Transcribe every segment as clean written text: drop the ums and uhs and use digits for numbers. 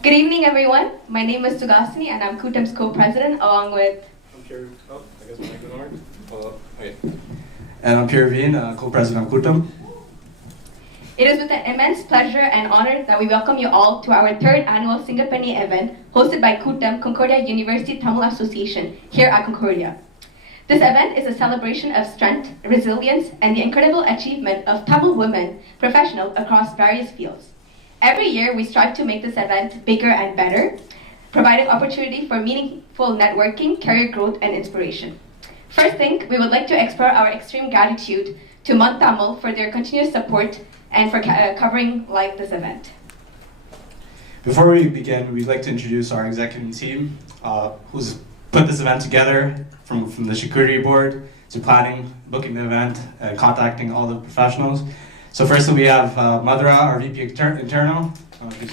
Good evening, everyone. My name is Sugasini, and I'm CUTAM's co-president, along with... I'm Pierre. Oh, I guess my mic doesn't work. Okay. And I'm Pierre Veen, co-president of CUTAM. It is with an immense pleasure and honor that we welcome you all to our third annual Singappenney event hosted by CUTAM, Concordia University Tamil Association, here at Concordia. This event is a celebration of strength, resilience, and the incredible achievement of Tamil women professionals across various fields. Every year, we strive to make this event bigger and better, providing opportunity for meaningful networking, career growth, and inspiration. First thing, we would like to express our extreme gratitude to Montamil for their continuous support and for covering this event. Before we begin, we'd like to introduce our executive team, who's put this event together, from the security board to planning, booking the event, and contacting all the professionals. So firstly, we have Madhura, our VP Internal. I think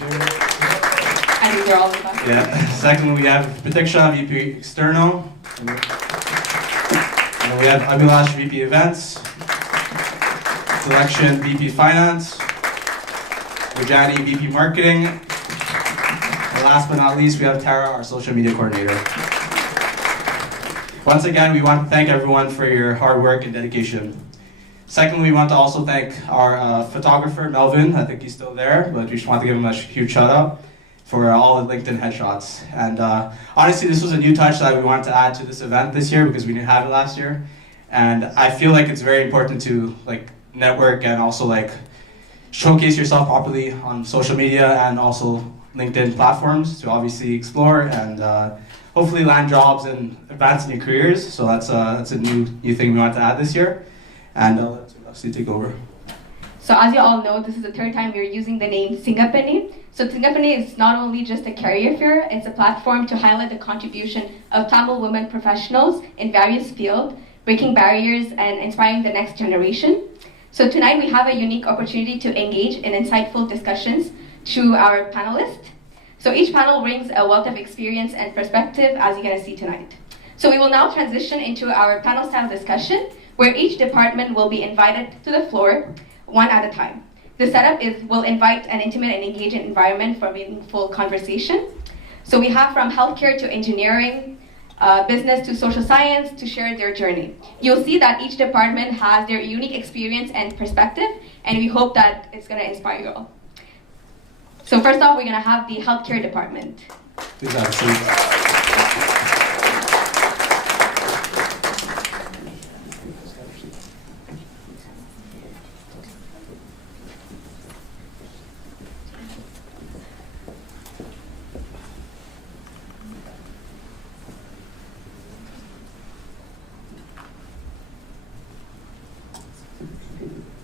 we're all in the Yeah. Secondly, we have Pratiksha, VP External. And then we have Abhilash, VP Events. Selection, VP Finance. Rajani, VP Marketing. And last but not least, we have Tara, our social media coordinator. Once again, we want to thank everyone for your hard work and dedication. Secondly, we want to also thank our photographer, Melvin. I think he's still there, but we just want to give him a huge shout out for all the LinkedIn headshots. And honestly, this was a new touch that we wanted to add to this event this year because we didn't have it last year. And I feel like it's very important to network and also showcase yourself properly on social media and also LinkedIn platforms to obviously explore and hopefully land jobs and advance in your careers. So that's a new thing we want to add this year. And I'll let Leslie take over. So as you all know, this is the third time we're using the name Singappenney. So Singappenney is not only just a career fair, it's a platform to highlight the contribution of Tamil women professionals in various fields, breaking barriers and inspiring the next generation. So tonight we have a unique opportunity to engage in insightful discussions through our panelists. So each panel brings a wealth of experience and perspective, as you're going to see tonight. So we will now transition into our panel-style discussion, where each department will be invited to the floor, one at a time. The setup will invite an intimate and engaging environment for meaningful conversation. So we have from healthcare to engineering, business to social science to share their journey. You'll see that each department has their unique experience and perspective, and we hope that it's going to inspire you all. So first off, we're going to have the healthcare department. Good job, Steve.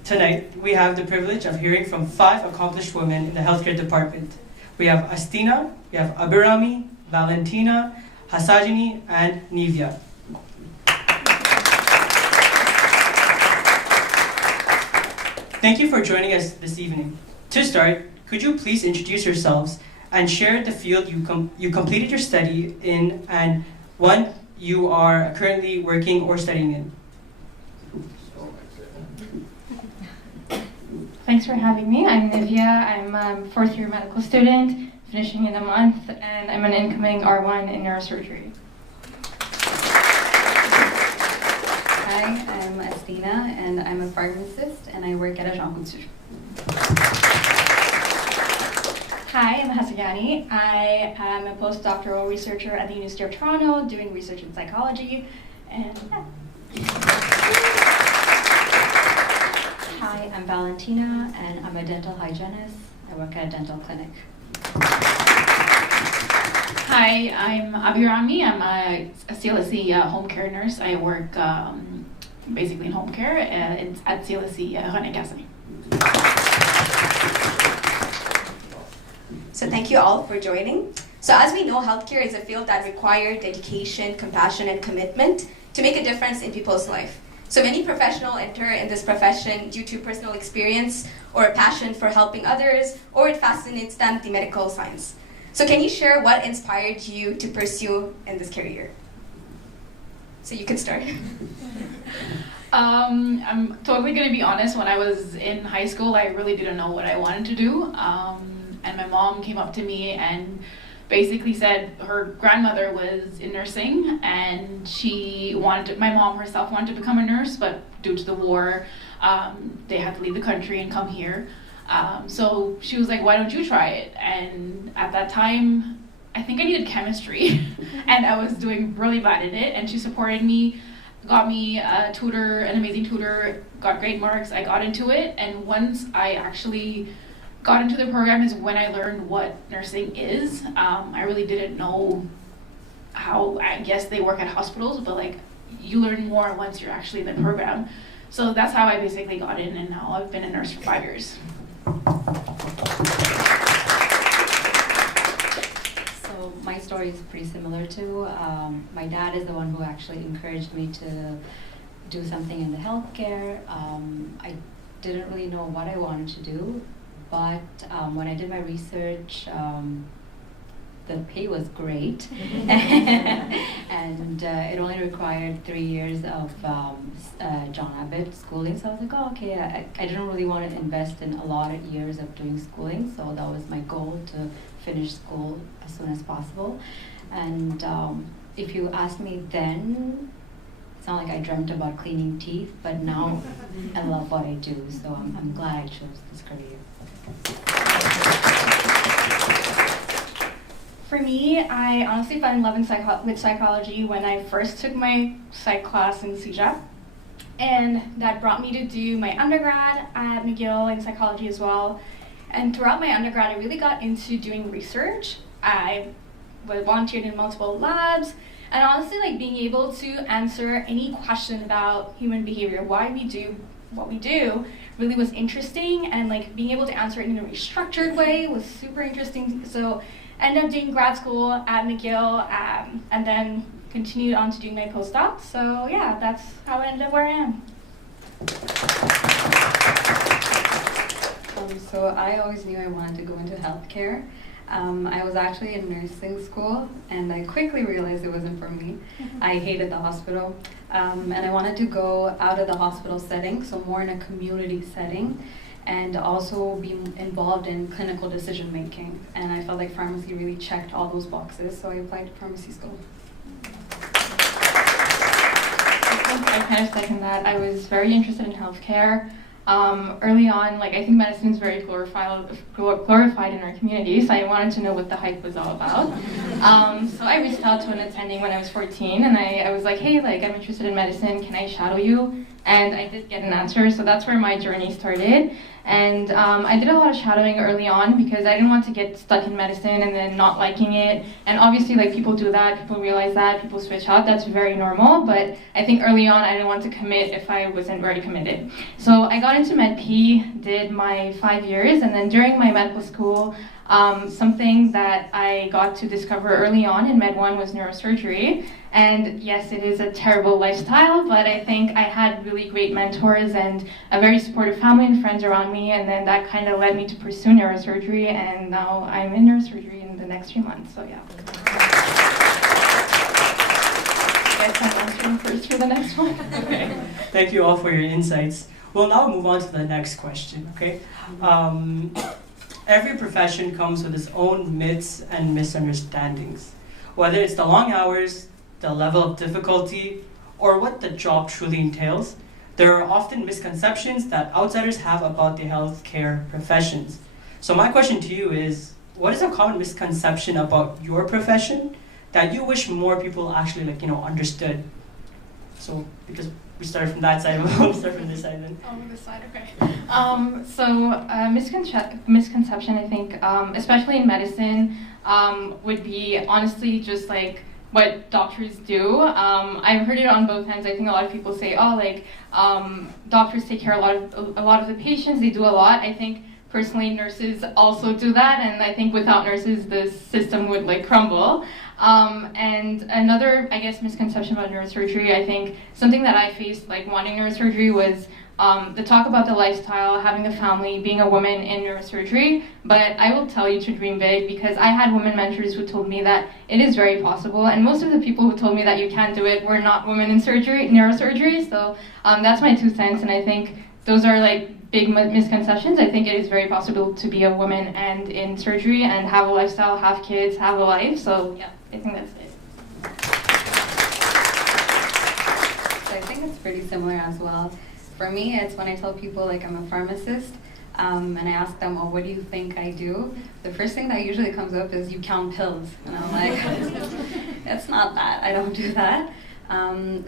Tonight, we have the privilege of hearing from 5 accomplished women in the healthcare department. We have Astina, we have Abhirami, Valentina, Hasajini, and Nivya. Thank you for joining us this evening. To start, could you please introduce yourselves and share the field you completed your study in and one you are currently working or studying in? Thanks for having me. I'm Nivya. I'm a fourth year medical student, finishing in a month, and I'm an incoming R1 in neurosurgery. Hi, I'm Astina, and I'm a pharmacist, and I work at Agent Couture. Hi, I'm Hasagani. I am a postdoctoral researcher at the University of Toronto, doing research in psychology, and Hi, I'm Valentina, and I'm a dental hygienist. I work at a dental clinic. Hi, I'm Abhirami. I'm a CLSE home care nurse. I work basically in home care at CLSE René Gassery. So thank you all for joining. So as we know, healthcare is a field that requires dedication, compassion, and commitment to make a difference in people's life. So many professionals enter in this profession due to personal experience or a passion for helping others, or it fascinates them, the medical science. So can you share what inspired you to pursue in this career? So you can start. I'm totally going to be honest. When I was in high school, I really didn't know what I wanted to do. and my mom came up to me and basically said her grandmother was in nursing, and my mom herself wanted to become a nurse, but due to the war, they had to leave the country and come here. So she was like, why don't you try it? And at that time, I think I needed chemistry and I was doing really bad at it, and she supported me, got me a tutor, an amazing tutor, got great marks. I got into it, and once I actually got into the program is when I learned what nursing is. I really didn't know how, I guess they work at hospitals, but like you learn more once you're actually in the program. So that's how I basically got in, and now I've been a nurse for 5 years. So my story is pretty similar too. My dad is the one who actually encouraged me to do something in the healthcare. I didn't really know what I wanted to do, but when I did my research, the pay was great, and it only required 3 years of John Abbott schooling. So I was like, oh, okay, I didn't really want to invest in a lot of years of doing schooling, so that was my goal, to finish school as soon as possible. And if you asked me then, it's not like I dreamt about cleaning teeth, but now I love what I do, so I'm glad I chose this career. For me, I honestly fell in love with psychology when I first took my psych class in CUTAM. And that brought me to do my undergrad at McGill in psychology as well. And throughout my undergrad, I really got into doing research. I volunteered in multiple labs, and honestly, like being able to answer any question about human behavior, why we do what we do, really was interesting. And like being able to answer it in a restructured way was super interesting. So I ended up doing grad school at McGill, and then continued on to doing my postdoc. So yeah, that's how I ended up where I am. So I always knew I wanted to go into healthcare. I was actually in nursing school, and I quickly realized it wasn't for me. I hated the hospital, and I wanted to go out of the hospital setting, so more in a community setting, and also be involved in clinical decision making. And I felt like pharmacy really checked all those boxes, so I applied to pharmacy school. I kind of second that. I was very interested in healthcare. Early on, like I think medicine is very glorified in our community, so I wanted to know what the hype was all about. So I reached out to an attending when I was 14, and I was like, hey, like I'm interested in medicine, can I shadow you? And I did get an answer, so that's where my journey started. And I did a lot of shadowing early on because I didn't want to get stuck in medicine and then not liking it. And obviously, like people do that, people realize that, people switch out, that's very normal. But I think early on, I didn't want to commit if I wasn't very committed. So I got into Med-P, did my 5 years, and then during my medical school, something that I got to discover early on in Med 1 was neurosurgery. And yes, it is a terrible lifestyle, but I think I had really great mentors and a very supportive family and friends around me, and then that kind of led me to pursue neurosurgery, and now I'm in neurosurgery in the next few months, so yeah. I guess I'm answering first for the next one. Okay. Thank you all for your insights. We'll now move on to the next question, okay? Every profession comes with its own myths and misunderstandings. Whether it's the long hours, the level of difficulty, or what the job truly entails, there are often misconceptions that outsiders have about the healthcare professions. So my question to you is, what is a common misconception about your profession that you wish more people actually understood? So, because we started from that side, we'll start from this side then. Oh, this side, okay. Misconception, I think, especially in medicine, would be honestly just like what doctors do. I've heard it on both ends. I think a lot of people say, oh, like doctors take care of a lot of the patients. They do a lot. I think personally, nurses also do that, and I think without nurses, the system would crumble. And another, I guess, misconception about neurosurgery, I think something that I faced wanting neurosurgery was the talk about the lifestyle, having a family, being a woman in neurosurgery. But I will tell you to dream big, because I had women mentors who told me that it is very possible, and most of the people who told me that you can't do it were not women in neurosurgery. So that's my 2 cents, and I think those are big misconceptions. I think it is very possible to be a woman and in surgery and have a lifestyle, have kids, have a life. So yeah, I think that's it. So I think it's pretty similar as well. For me, it's when I tell people like I'm a pharmacist, and I ask them, well, what do you think I do? The first thing that usually comes up is you count pills. And I'm like, it's not that. I don't do that.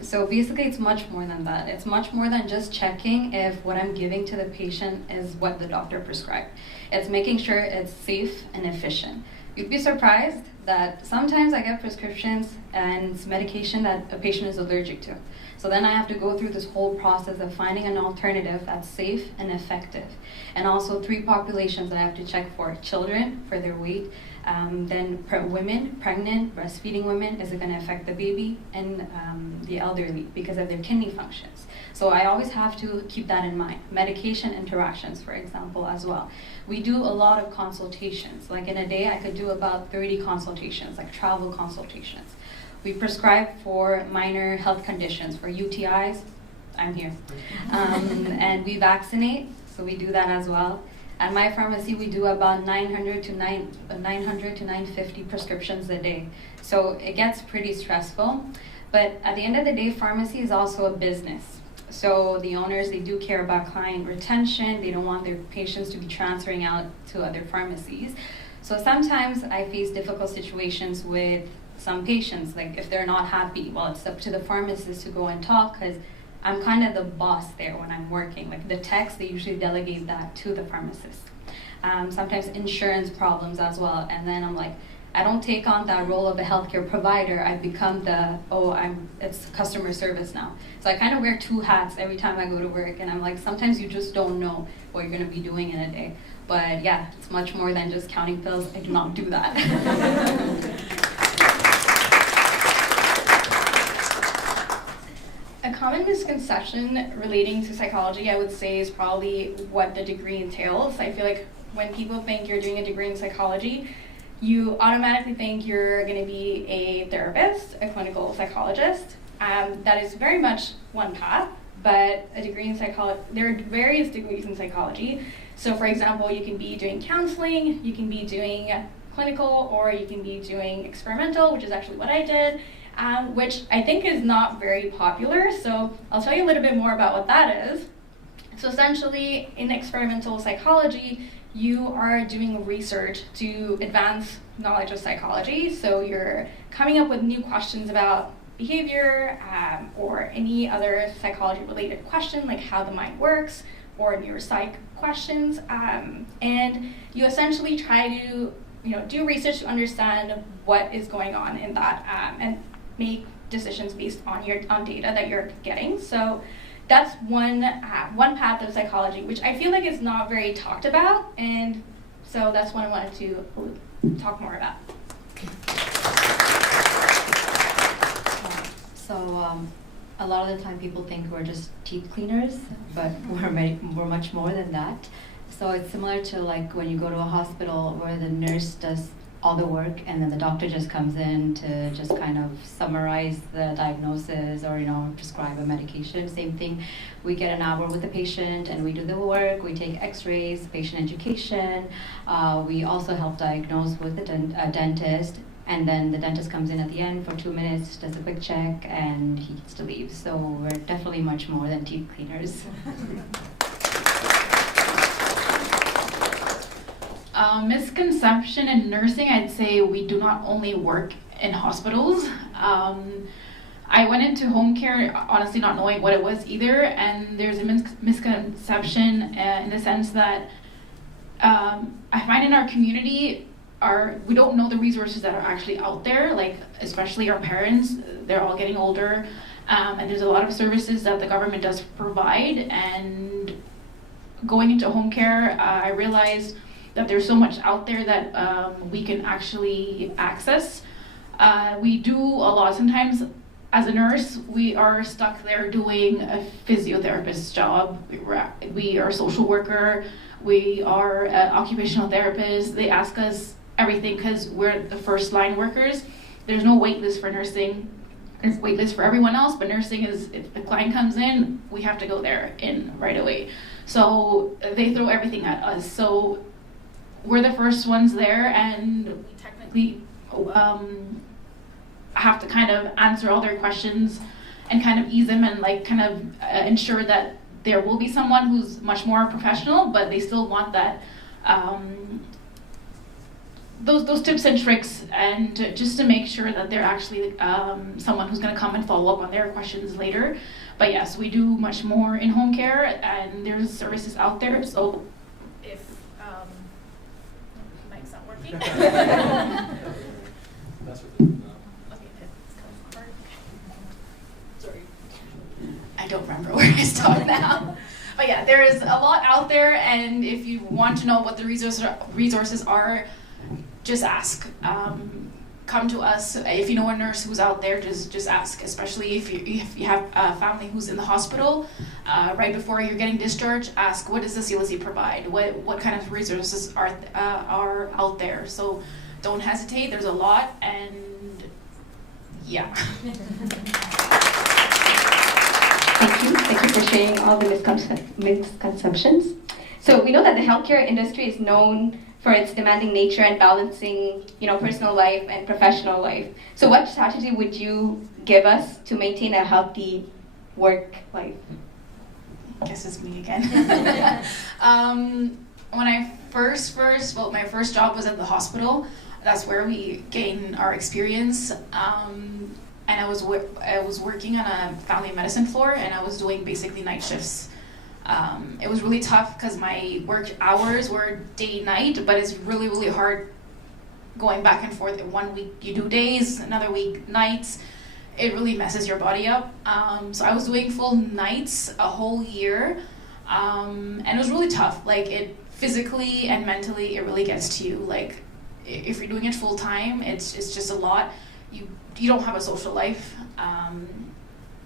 So basically, it's much more than that. It's much more than just checking if what I'm giving to the patient is what the doctor prescribed. It's making sure it's safe and efficient. You'd be surprised that sometimes I get prescriptions and it's medication that a patient is allergic to. So then I have to go through this whole process of finding an alternative that's safe and effective. And also 3 populations that I have to check for: children, for their weight, then women, pregnant, breastfeeding women, is it going to affect the baby, and the elderly because of their kidney functions. So I always have to keep that in mind. Medication interactions, for example, as well. We do a lot of consultations. Like in a day, I could do about 30 consultations, like travel consultations. We prescribe for minor health conditions, for UTIs, I'm here. And we vaccinate, so we do that as well. At my pharmacy, we do about 900 to 950 prescriptions a day. So it gets pretty stressful. But at the end of the day, pharmacy is also a business. So the owners, they do care about client retention. They don't want their patients to be transferring out to other pharmacies. So sometimes I face difficult situations with some patients, like if they're not happy, well, it's up to the pharmacist to go and talk, because I'm kind of the boss there when I'm working. Like the techs, they usually delegate that to the pharmacist. Sometimes insurance problems as well, and then I'm like, I don't take on that role of a healthcare provider. I become it's customer service now. So I kind of wear 2 hats every time I go to work, and I'm like, sometimes you just don't know what you're going to be doing in a day. But yeah, it's much more than just counting pills. I do not do that. A common misconception relating to psychology, I would say, is probably what the degree entails. I feel like when people think you're doing a degree in psychology, you automatically think you're going to be a therapist, a clinical psychologist. That is very much one path, but a degree in psychology, there are various degrees in psychology. So for example, you can be doing counseling, you can be doing clinical, or you can be doing experimental, which is actually what I did. Which I think is not very popular, so I'll tell you a little bit more about what that is. So essentially, in experimental psychology, you are doing research to advance knowledge of psychology, so you're coming up with new questions about behavior or any other psychology-related question, like how the mind works, or neuropsych questions, and you essentially try to do research to understand what is going on in that, and make decisions based on data that you're getting. So that's one path of psychology, which I feel like is not very talked about, and so that's what I wanted to talk more about. So a lot of the time people think we're just teeth cleaners, but we're much more than that. So it's similar to like when you go to a hospital where the nurse does all the work and then the doctor just comes in to just kind of summarize the diagnosis or prescribe a medication. Same thing, we get an hour with the patient and we do the work, we take x-rays, patient education, we also help diagnose with a dentist, and then the dentist comes in at the end for 2 minutes, does a quick check, and he gets to leave. So we're definitely much more than teeth cleaners. Misconception in nursing, I'd say we do not only work in hospitals. I went into home care honestly not knowing what it was either, and there's a misconception in the sense that I find in our community we don't know the resources that are actually out there, like especially our parents, they're all getting older, and there's a lot of services that the government does provide, and going into home care, I realized that there's so much out there that we can actually access. We do a lot. Sometimes as a nurse, we are stuck there doing a physiotherapist's job. We are a social worker. We are occupational therapists. They ask us everything because we're the first line workers. There's no wait list for nursing. There's wait list for everyone else, but nursing is, if the client comes in, we have to go there in right away. So they throw everything at us. So we're the first ones there, and we technically have to kind of answer all their questions and kind of ease them and like kind of ensure that there will be someone who's much more professional, but they still want that those tips and tricks, and just to make sure that they're actually someone who's going to come and follow up on their questions later. But yes, we do much more in home care, and there's services out there. So if mic's not working. That's what the, Okay, it's kind of hard. Sorry. I don't remember where I stopped now. But yeah, there is a lot out there, and if you want to know what the resources are, just ask. Come to us. If you know a nurse who's out there, just ask. Especially if you have a family who's in the hospital, right before you're getting discharged, ask, what does the CLC provide? What kind of resources are out there? So don't hesitate. There's a lot, and yeah. Thank you for sharing all the misconceptions. So we know that the healthcare industry is known for its demanding nature and balancing, personal life and professional life. So what strategy would you give us to maintain a healthy work life? I guess it's me again. When I my first job was at the hospital. That's where we gained our experience. And I was working on a family medicine floor, and I was doing basically night shifts. It was really tough because my work hours were day-night, but it's really, really hard going back and forth. 1 week you do days, another week nights. It really messes your body up. So I was doing full nights a whole year, and it was really tough. Like, it physically and mentally, it really gets to you. Like, if you're doing it full time, it's just a lot. You don't have a social life.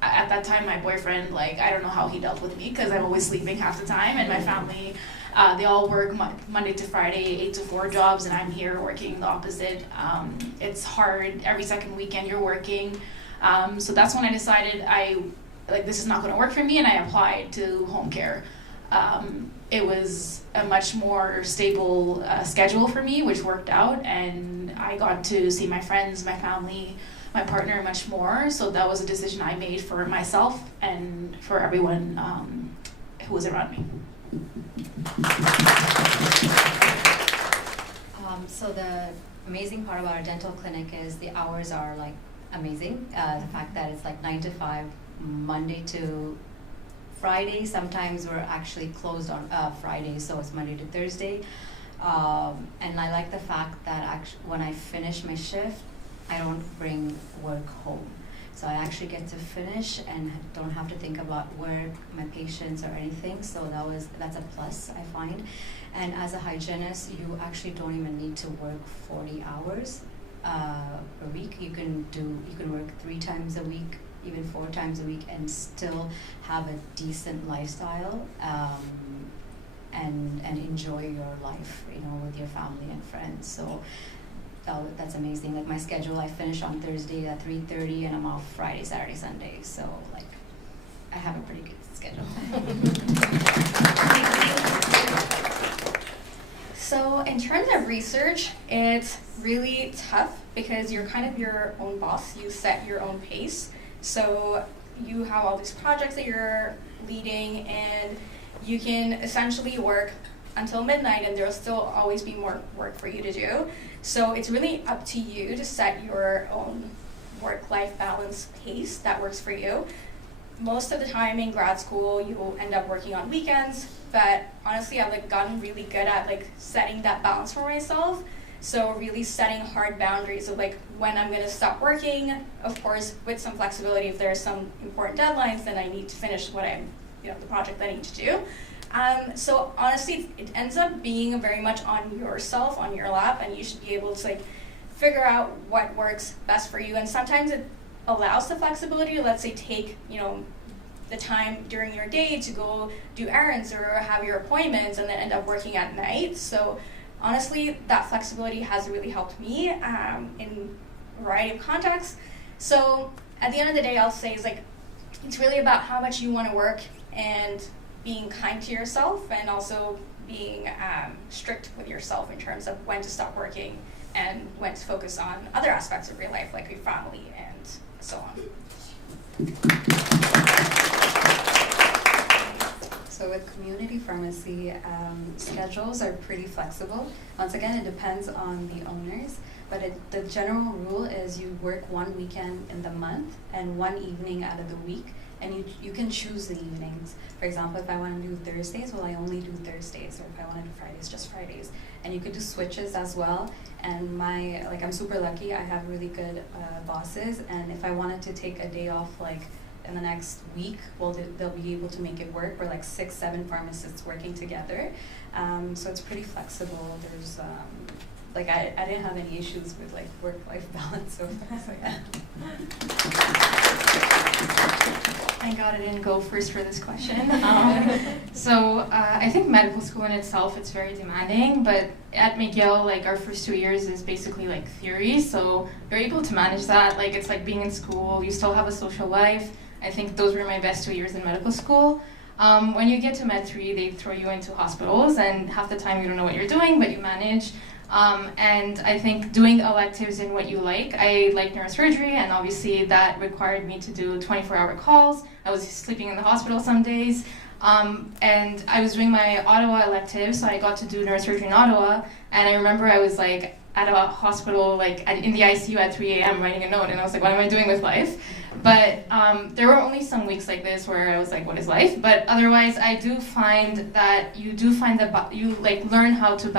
At that time, my boyfriend, I don't know how he dealt with me because I'm always sleeping half the time, and my family, they all work Monday to Friday, 8 to 4 jobs, and I'm here working the opposite. It's hard. Every second weekend you're working. So that's when I decided this is not going to work for me, and I applied to home care. It was a much more stable schedule for me, which worked out, and I got to see my friends, my family, my partner much more. So that was a decision I made for myself and for everyone who was around me. So the amazing part about our dental clinic is the hours are amazing. The fact that it's 9 to 5, Monday to Friday. Sometimes we're actually closed on Friday, so it's Monday to Thursday. And I like the fact that when I finish my shift, I don't bring work home. So I actually get to finish and don't have to think about work, my patients, or anything. So that's a plus, I find. And as a hygienist, you actually don't even need to work 40 hours a week. You can work 3 times a week, even 4 times a week, and still have a decent lifestyle and enjoy your life, with your family and friends. So that's amazing. My schedule, I finish on Thursday at 3:30, and I'm off Friday, Saturday, Sunday. So I have a pretty good schedule. So in terms of research, it's really tough because you're kind of your own boss. You set your own pace. So you have all these projects that you're leading, and you can essentially work until midnight, and there'll still always be more work for you to do. So it's really up to you to set your own work-life balance pace that works for you. Most of the time in grad school, you will end up working on weekends, but honestly, I've gotten really good at setting that balance for myself. So really setting hard boundaries of when I'm going to stop working, of course, with some flexibility. If there are some important deadlines, then I need to finish the project I need to do. So honestly, it ends up being very much on yourself, on your lap, and you should be able to figure out what works best for you. And sometimes it allows the flexibility. Let's say take the time during your day to go do errands or have your appointments, and then end up working at night. So honestly, that flexibility has really helped me in a variety of contexts. So at the end of the day, I'll say it's really about how much you want to work and being kind to yourself and also being strict with yourself in terms of when to stop working and when to focus on other aspects of your life, like your family and so on. So with community pharmacy, schedules are pretty flexible. Once again, it depends on the owners, but the general rule is you work one weekend in the month and one evening out of the week, and you can choose the evenings. For example, if I want to do Thursdays, well, I only do Thursdays, or if I want to do Fridays, just Fridays. And you could do switches as well. And I'm super lucky, I have really good bosses, and if I wanted to take a day off, like in the next week, well, they'll be able to make it work. We're like 6, 7 pharmacists working together. So it's pretty flexible. There's, I didn't have any issues with like work-life balance, so yeah. Thank God I didn't go first for this question. I think medical school in itself, it's very demanding, but at McGill, like our first 2 years is basically like theory, so you're able to manage that. Like it's like being in school, you still have a social life. I think those were my best 2 years in medical school. When you get to Med 3, they throw you into hospitals, and half the time you don't know what you're doing, but you manage. And I think doing electives in what you like. I like neurosurgery, and obviously that required me to do 24-hour calls. I was sleeping in the hospital some days. And I was doing my Ottawa elective, so I got to do neurosurgery in Ottawa. And I remember I was like at a hospital, like in the ICU at 3 a.m. writing a note, and I was like, what am I doing with life? But there were only some weeks like this where I was like, what is life? But otherwise, I do find that you learn how to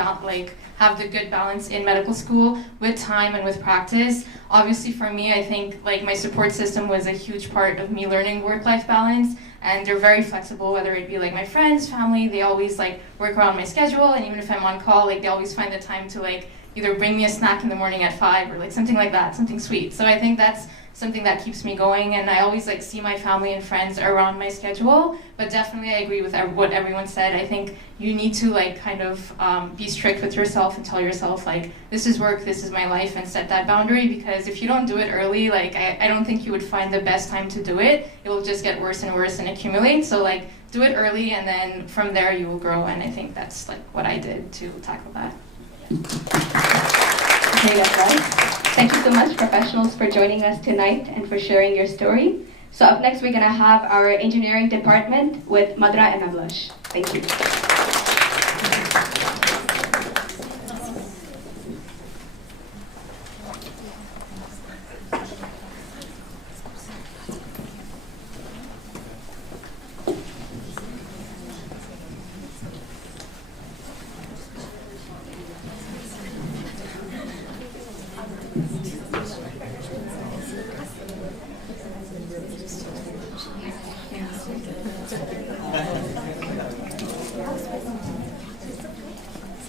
have the good balance in medical school with time and with practice. Obviously for me, I think like my support system was a huge part of me learning work-life balance, and they're very flexible, whether it be like my friends, family, they always like work around my schedule, and even if I'm on call, like they always find the time to like either bring me a snack in the morning at 5 or like something like that, something sweet. So I think that's something that keeps me going, and I always like see my family and friends around my schedule. But definitely I agree with what everyone said. I think you need to like kind of be strict with yourself and tell yourself like, this is work, this is my life, and set that boundary, because if you don't do it early, like I don't think you would find the best time to do it. It will just get worse and worse and accumulate. So like do it early, and then from there you will grow, and I think that's like what I did to tackle that. Okay, that's right. Thank you so much, professionals, for joining us tonight and for sharing your story. So up next, we're going to have our engineering department with Madra and Ablash. Thank you.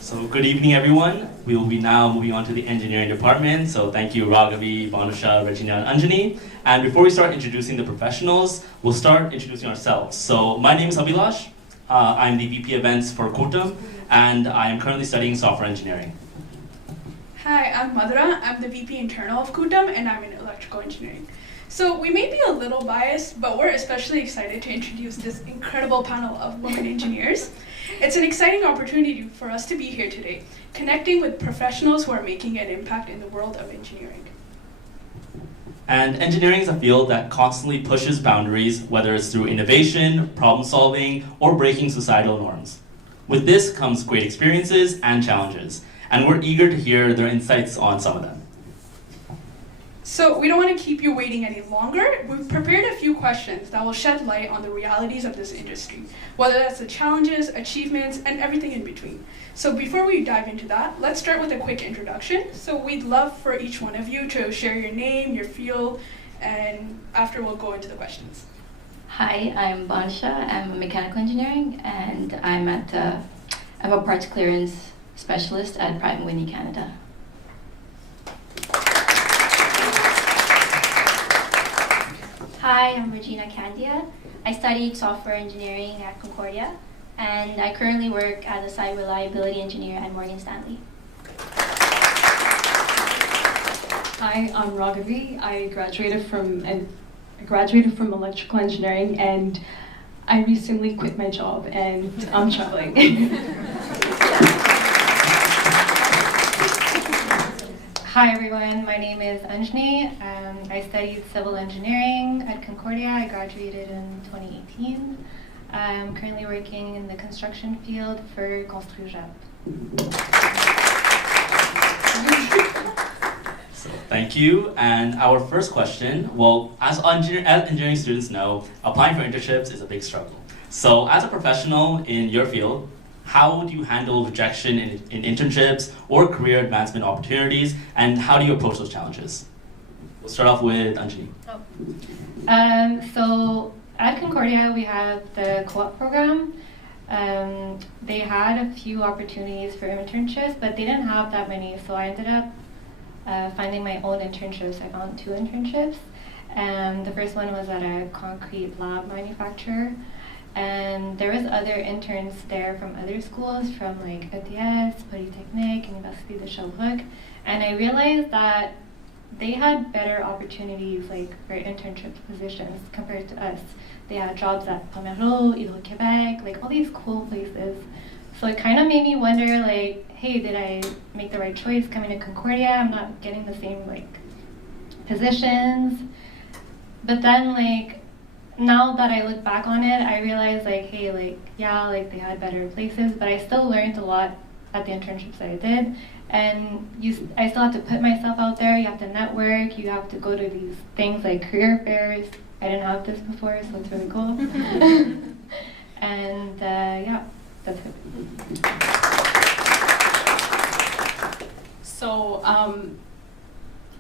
So good evening, everyone. We will be now moving on to the engineering department. So thank you, Raghavi, Banusha, Regina, and Anjani. And before we start introducing the professionals, we'll start introducing ourselves. So my name is Abhilash. I'm the VP Events for CUTAM, and I am currently studying software engineering. Hi, I'm Madhura. I'm the VP Internal of CUTAM, and I'm in electrical engineering. So we may be a little biased, but we're especially excited to introduce this incredible panel of women engineers. It's an exciting opportunity for us to be here today, connecting with professionals who are making an impact in the world of engineering. And engineering is a field that constantly pushes boundaries, whether it's through innovation, problem solving, or breaking societal norms. With this comes great experiences and challenges, and we're eager to hear their insights on some of them. So we don't want to keep you waiting any longer. We've prepared a few questions that will shed light on the realities of this industry, whether that's the challenges, achievements, and everything in between. So before we dive into that, let's start with a quick introduction. So we'd love for each one of you to share your name, your field, and after we'll go into the questions. Hi, I'm Bansha. I'm a mechanical engineering, and I'm a parts clearance specialist at Pratt & Whitney, Canada. Hi, I'm Regina Candia. I studied software engineering at Concordia, and I currently work as a site reliability engineer at Morgan Stanley. Hi, I'm Raghavi. I graduated from electrical engineering, and I recently quit my job and I'm traveling. Hi everyone, my name is Anjani. I studied civil engineering at Concordia. I graduated in 2018. I'm currently working in the construction field for Construjap. So thank you. And our first question, well, as engineering students know, applying for internships is a big struggle. So as a professional in your field, how do you handle rejection in internships or career advancement opportunities, and how do you approach those challenges? We'll start off with Anjani. So at Concordia, we have the co-op program. They had a few opportunities for internships, but they didn't have that many, so I ended up finding my own internships. I found 2 internships. The first one was at a concrete lab manufacturer. And there was other interns there from other schools, from like ETS, Polytechnique, Université de Sherbrooke, and I realized that they had better opportunities like for internship positions compared to us. They had jobs at Pomero, Hydro-Québec, like all these cool places. So it kind of made me wonder, like, hey, did I make the right choice coming to Concordia? I'm not getting the same like positions. But then like, now that I look back on it, I realize like, hey, like, yeah, like they had better places, but I still learned a lot at the internships that I did. And I still have to put myself out there. You have to network. You have to go to these things like career fairs. I didn't have this before, so it's really cool. And yeah, that's it. So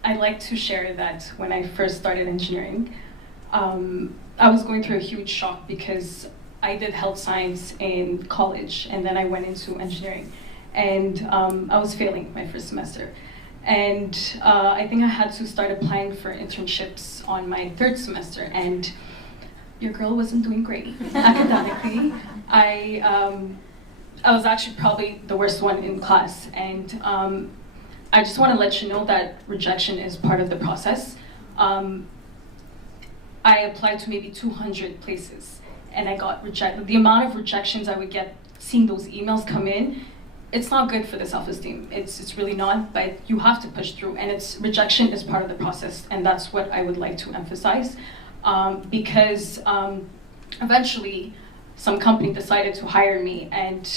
I'd like to share that when I first started engineering, I was going through a huge shock because I did health science in college and then I went into engineering, and I was failing my first semester. And I think I had to start applying for internships on my 3rd semester, and your girl wasn't doing great academically. I was actually probably the worst one in class, and I just want to let you know that rejection is part of the process. I applied to maybe 200 places and I got rejected. The amount of rejections I would get seeing those emails come in, it's not good for the self-esteem. It's really not, but you have to push through, and rejection is part of the process, and that's what I would like to emphasize. Because eventually some company decided to hire me, and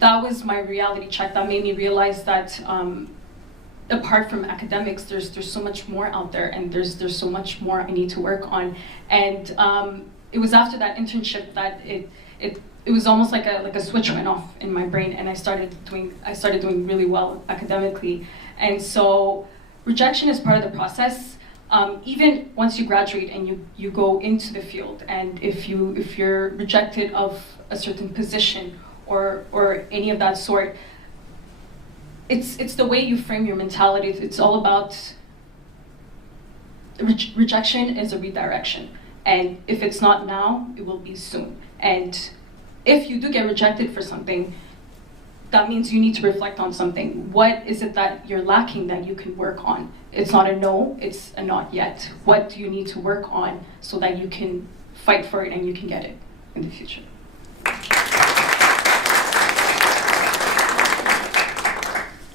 that was my reality check that made me realize that apart from academics, there's so much more out there, and there's so much more I need to work on. And it was after that internship that it was almost like a switch went off in my brain, and I started doing really well academically. And so rejection is part of the process. Even once you graduate and you go into the field, and if you're rejected of a certain position or any of that sort, it's the way you frame your mentality. It's all about rejection is a redirection, and if it's not now, it will be soon. And if you do get rejected for something, that means you need to reflect on something. What is it that you're lacking that you can work on? It's not a no, it's a not yet. What do you need to work on so that you can fight for it and you can get it in the future?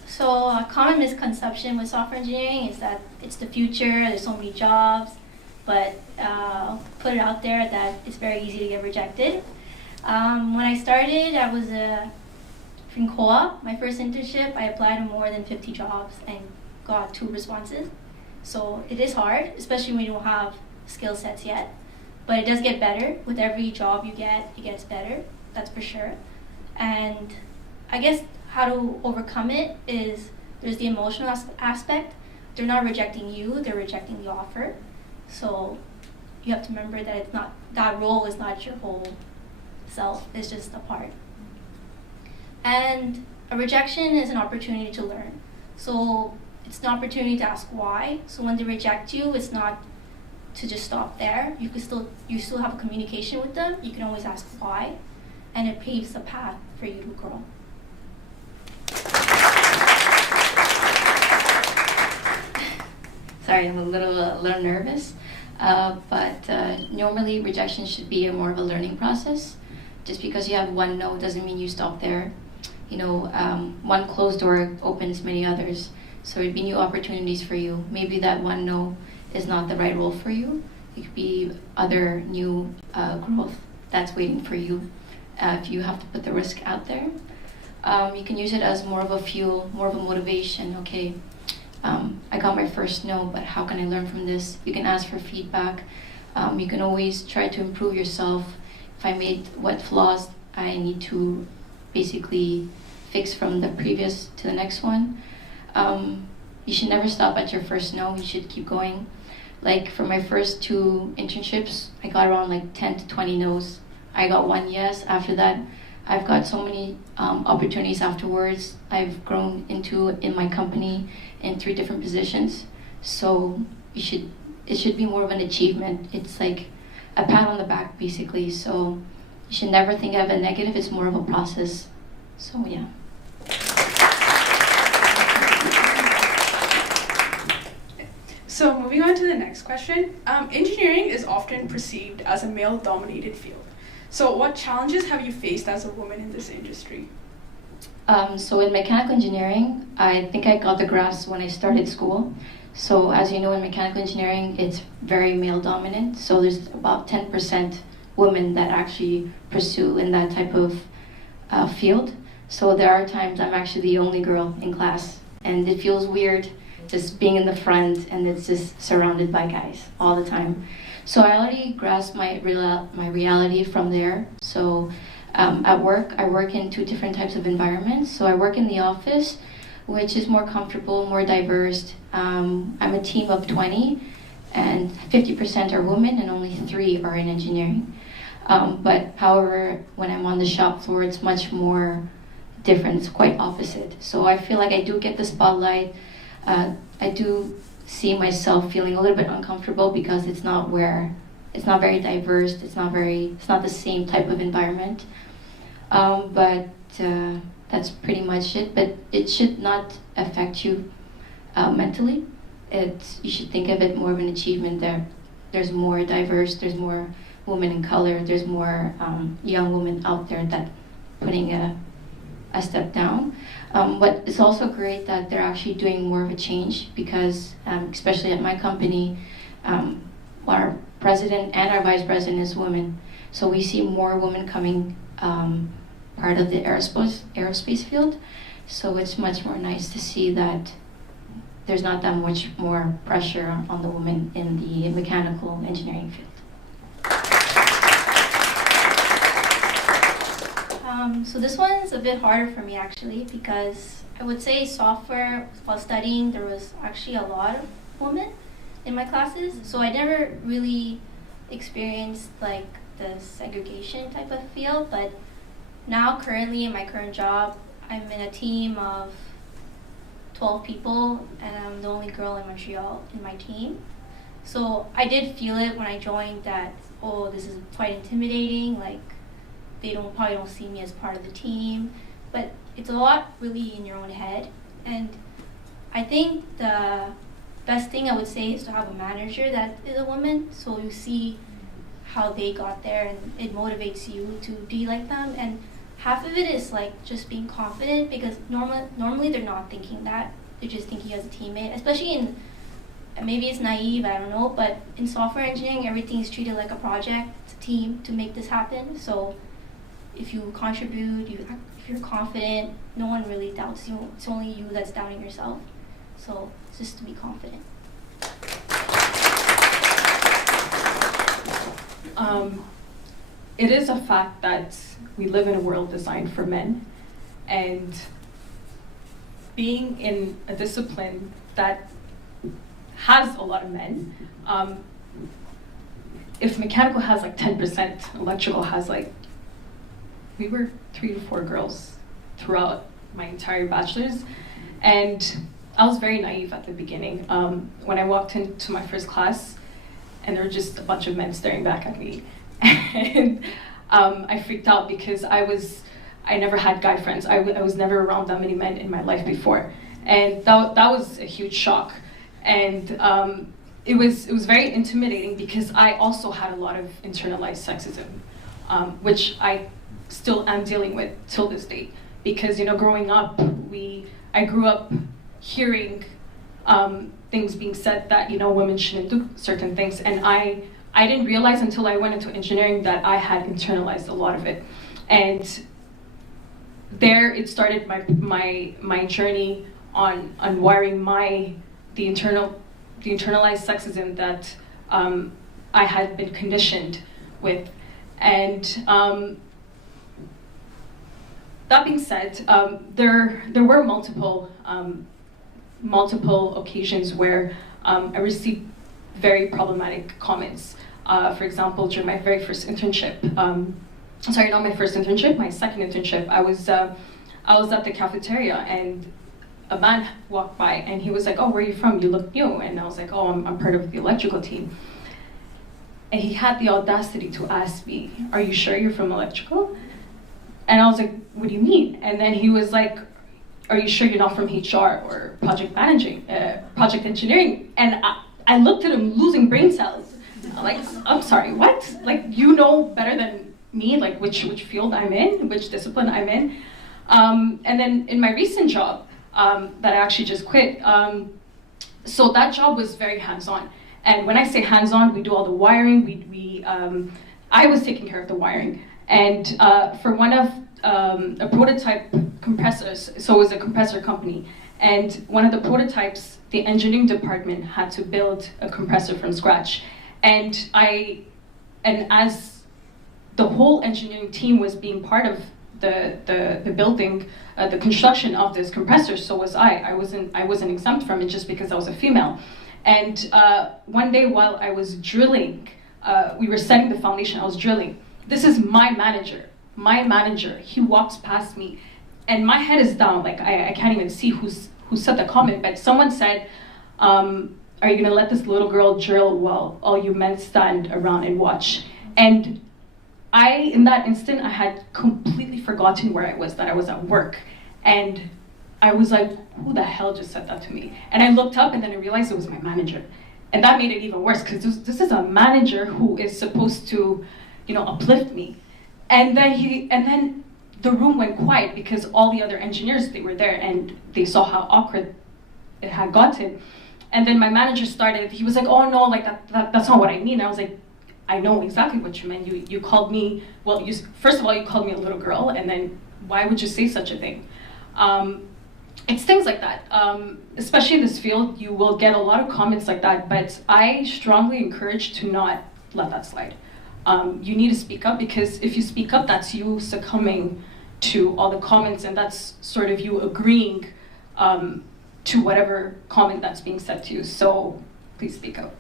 So a common misconception with software engineering is that it's the future, there's so many jobs, but I'll put it out there that it's very easy to get rejected. When I started, I was in co-op. My first internship, I applied to more than 50 jobs and got 2 responses. So it is hard, especially when you don't have skill sets yet. But it does get better. With every job you get, it gets better, that's for sure. And I guess how to overcome it is there's the emotional aspect. They're not rejecting you, they're rejecting the offer. So you have to remember that it's not, that role is not your whole self, it's just a part. And a rejection is an opportunity to learn. So it's an opportunity to ask why. So when they reject you, it's not to just stop there. You still have a communication with them. You can always ask why, and it paves the path for you to grow. Sorry, I'm a little nervous. But normally rejection should be more of a learning process. Just because you have one no doesn't mean you stop there. You know, one closed door opens many others. So it'd be new opportunities for you. Maybe that one no is not the right role for you. It could be other new growth that's waiting for you if you have to put the risk out there. You can use it as more of a fuel, more of a motivation. Okay, I got my first no, but how can I learn from this? You can ask for feedback. You can always try to improve yourself. If I made what flaws I need to basically fix from the previous to the next one. You should never stop at your first no. You should keep going. Like for my first 2 internships, I got around like 10 to 20 no's. I got 1 yes. After that, I've got so many opportunities afterwards. I've grown in my company in 3 different positions. So it should be more of an achievement. It's like a pat on the back basically. So you should never think of a negative. It's more of a process. So yeah. So moving on to the next question, engineering is often perceived as a male-dominated field. So what challenges have you faced as a woman in this industry? So in mechanical engineering, I think I got the grasp when I started school. So as you know, in mechanical engineering, it's very male-dominant. So there's about 10% women that actually pursue in that type of field. So there are times I'm actually the only girl in class, and it feels weird just being in the front and it's just surrounded by guys all the time. So I already grasped my reality from there. So at work, I work in 2 different types of environments. So I work in the office, which is more comfortable, more diverse. I'm a team of 20, and 50% are women, and only 3 are in engineering. But however, when I'm on the shop floor, it's much more different. It's quite opposite. So I feel like I do get the spotlight. I do see myself feeling a little bit uncomfortable because it's not very diverse. It's not the same type of environment. But that's pretty much it. But it should not affect you mentally. You should think of it more of an achievement there. There's more diverse. There's more women in color. There's more young women out there that putting a step down. But it's also great that they're actually doing more of a change because, especially at my company, our president and our vice president is women. So we see more women coming part of the aerospace field. So it's much more nice to see that there's not that much more pressure on the women in the mechanical engineering field. So this one's a bit harder for me actually because I would say software, while studying, there was actually a lot of women in my classes. So I never really experienced like the segregation type of feel, but now currently in my current job, I'm in a team of 12 people and I'm the only girl in Montreal in my team. So I did feel it when I joined that, oh, this is quite intimidating, like they probably don't see me as part of the team, but it's a lot really in your own head. And I think the best thing I would say is to have a manager that is a woman, so you see how they got there and it motivates you to be like them. And half of it is like just being confident because normally they're not thinking that, they're just thinking as a teammate, especially in, maybe it's naive, I don't know, but in software engineering everything is treated like a project, it's a team to make this happen. So if you contribute, if you're confident, no one really doubts you. It's only you that's doubting yourself. So it's just to be confident. It is a fact that we live in a world designed for men, and being in a discipline that has a lot of men, if mechanical has like 10%, electrical has like, we were 3 to 4 girls throughout my entire bachelor's, and I was very naive at the beginning. When I walked into my first class, and there were just a bunch of men staring back at me, and I freaked out because I never had guy friends. I was never around that many men in my life before, and that was a huge shock. And it was very intimidating because I also had a lot of internalized sexism, which I still am dealing with till this day. Because growing up, I grew up hearing things being said that women shouldn't do certain things, and I didn't realize until I went into engineering that I had internalized a lot of it, and there it started my journey on unwiring the internalized sexism that I had been conditioned with, and that being said, there were multiple occasions where I received very problematic comments. For example, during my very first internship, sorry, not my first internship, my second internship, I was at the cafeteria and a man walked by and he was like, "Oh, where are you from? You look new." And I was like, "Oh, I'm part of the electrical team." And he had the audacity to ask me, "Are you sure you're from electrical?" And I was like, "What do you mean?" And then he was like, "Are you sure you're not from HR or project engineering?" And I looked at him losing brain cells. Like, I'm sorry, what? Like, you know better than me, like which field I'm in, which discipline I'm in. And then in my recent job that I actually just quit, so that job was very hands-on. And when I say hands-on, we do all the wiring. I was taking care of the wiring. And for one of a prototype compressors, so it was a compressor company, and one of the prototypes, the engineering department had to build a compressor from scratch. And as the whole engineering team was being part of the building, the construction of this compressor, so was I. I wasn't exempt from it just because I was a female. And one day while I was drilling, we were setting the foundation, I was drilling. This is my manager, he walks past me, and my head is down, like I can't even see who said the comment, but someone said, "Are you gonna let this little girl drill while all you men stand around and watch?" And in that instant, I had completely forgotten where I was, that I was at work. And I was like, who the hell just said that to me? And I looked up and then I realized it was my manager. And that made it even worse, because this is a manager who is supposed to, uplift me. And then the room went quiet because all the other engineers, they were there and they saw how awkward it had gotten. And then my manager he was like, "Oh no, like that's not what I mean." And I was like, "I know exactly what you meant. You called me, well, first of all, you called me a little girl, and then why would you say such a thing?" It's things like that. Especially in this field, you will get a lot of comments like that, but I strongly encourage to not let that slide. You need to speak up, because if you speak up, that's you succumbing to all the comments, and that's sort of you agreeing to whatever comment that's being said to you. So please speak up.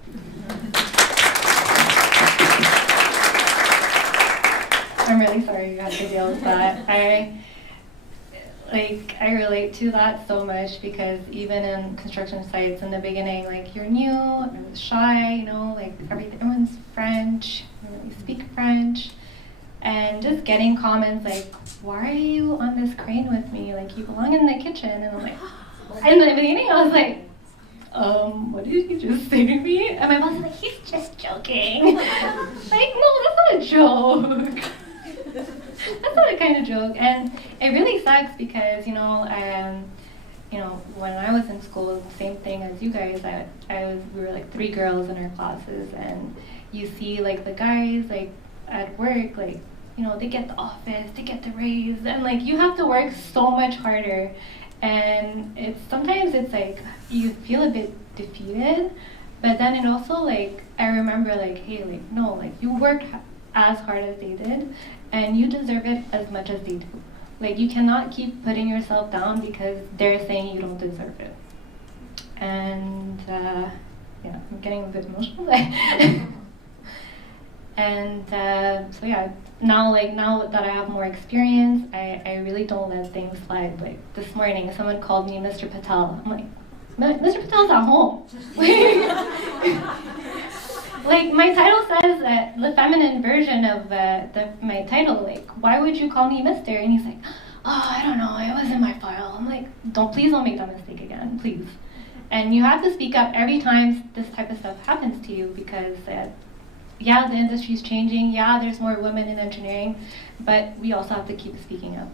I'm really sorry you had to deal with that. I relate to that so much, because even in construction sites in the beginning, like, you're new, everyone's shy, like everyone's French, you don't really speak French, and just getting comments like, "Why are you on this crane with me? Like, you belong in the kitchen." And I'm like, in the beginning I was like, what did you just say to me? And my boss was like, "He's just joking." Like, no, that's not a joke. That's not a kind of joke. And it really sucks because, when I was in school, same thing as you guys, we were like 3 girls in our classes, and you see like the guys like at work, like, they get the office, they get the raise, and like you have to work so much harder. And sometimes it's like you feel a bit defeated, but then it also, like, I remember like, hey, like, no, like, you worked as hard as they did, and you deserve it as much as they do. Like, you cannot keep putting yourself down because they're saying you don't deserve it. And I'm getting a bit emotional. And so yeah, now that I have more experience, I really don't let things slide. Like, this morning, someone called me Mr. Patel. I'm like, Mr. Patel's at home. Like, my title says the feminine version of my title. Like, why would you call me Mr.? And he's like, "Oh, I don't know, it was in my file." I'm like, please don't make that mistake again, please. And you have to speak up every time this type of stuff happens to you because, yeah, the industry's changing. Yeah, there's more women in engineering, but we also have to keep speaking up.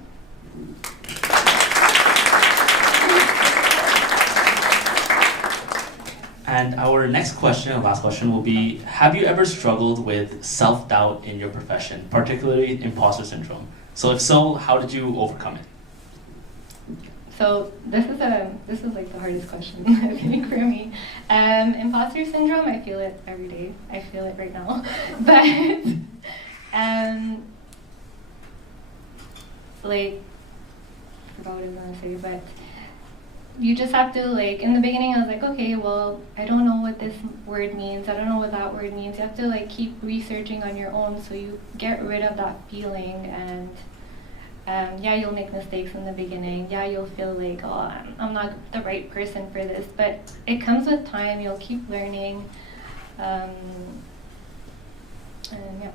And our next question, and last question, will be, have you ever struggled with self-doubt in your profession, particularly imposter syndrome? So if so, how did you overcome it? So this is like the hardest question I think for me. Imposter syndrome, I feel it every day. I feel it right now. But like, I forgot what I was gonna say, but you just have to, like, in the beginning I was like, okay, well, I don't know what this word means, I don't know what that word means. You have to like keep researching on your own so you get rid of that feeling. And yeah, you'll make mistakes in the beginning. Yeah, you'll feel like, oh, I'm not the right person for this, but it comes with time. You'll keep learning. And yeah.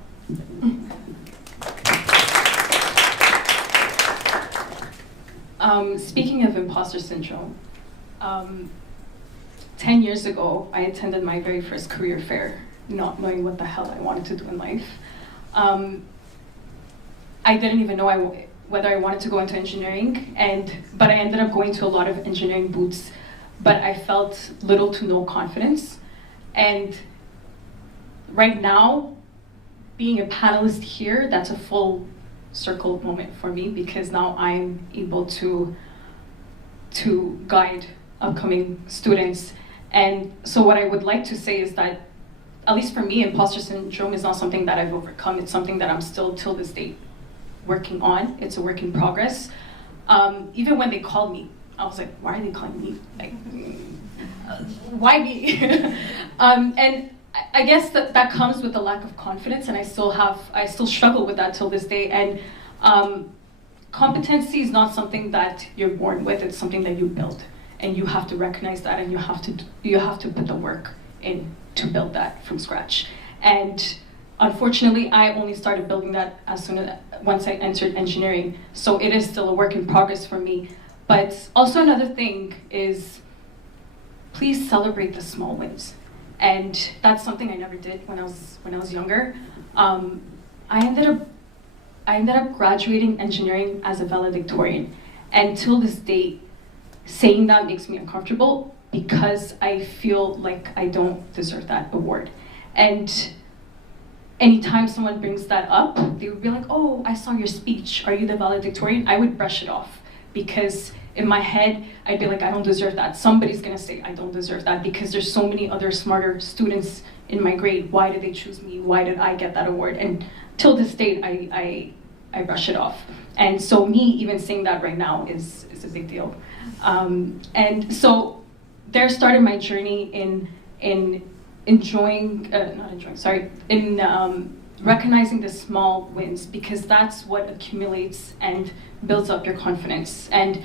Speaking of imposter syndrome, 10 years ago, I attended my very first career fair, not knowing what the hell I wanted to do in life. I didn't even know whether I wanted to go into engineering, but I ended up going to a lot of engineering booths, but I felt little to no confidence. And right now, being a panelist here, that's a full circle moment for me, because now I'm able to guide upcoming students. And so what I would like to say is that, at least for me, imposter syndrome is not something that I've overcome. It's something that I'm still, till this day, working on. It's a work in progress. Even when they called me, I was like, why are they calling me? Like, why me? And I guess that comes with a lack of confidence, and I still struggle with that till this day. And competency is not something that you're born with, it's something that you build. And you have to recognize that, and you have to put the work in to build that from scratch. And unfortunately, I only started building that once I entered engineering. So it is still a work in progress for me. But also another thing is, please celebrate the small wins. And that's something I never did when I was younger. I ended up graduating engineering as a valedictorian, and till this day, saying that makes me uncomfortable because I feel like I don't deserve that award. And anytime someone brings that up, they would be like, oh, I saw your speech, are you the valedictorian? I would brush it off, because in my head, I'd be like, I don't deserve that. Somebody's gonna say I don't deserve that because there's so many other smarter students in my grade. Why did they choose me? Why did I get that award? And till this date, I brush it off. And so me even saying that right now is a big deal. And so there started my journey in recognizing the small wins, because that's what accumulates and builds up your confidence. And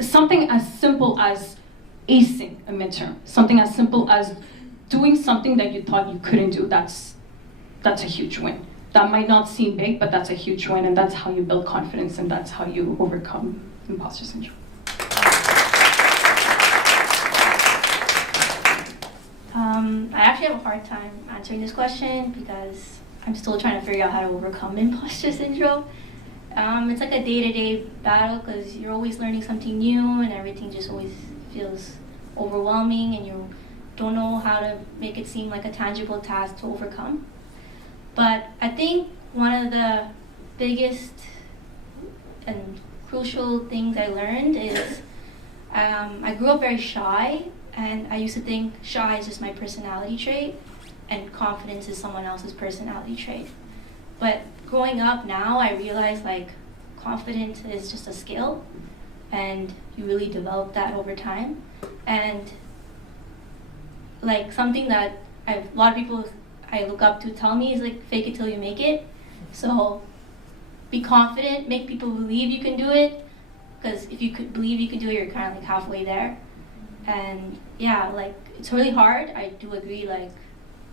something as simple as acing a midterm, something as simple as doing something that you thought you couldn't do, that's a huge win. That might not seem big, but that's a huge win, and that's how you build confidence, and that's how you overcome imposter syndrome. I actually have a hard time answering this question because I'm still trying to figure out how to overcome imposter syndrome. It's like a day-to-day battle because you're always learning something new and everything just always feels overwhelming and you don't know how to make it seem like a tangible task to overcome. But I think one of the biggest and crucial things I learned is I grew up very shy, and I used to think shy is just my personality trait and confidence is someone else's personality trait. But growing up now, I realize like confidence is just a skill and you really develop that over time. And like something that a lot of people I look up to tell me is like fake it till you make it. So be confident, make people believe you can do it, because if you could believe you can do it, you're kind of like halfway there. And yeah, like it's really hard. I do agree, like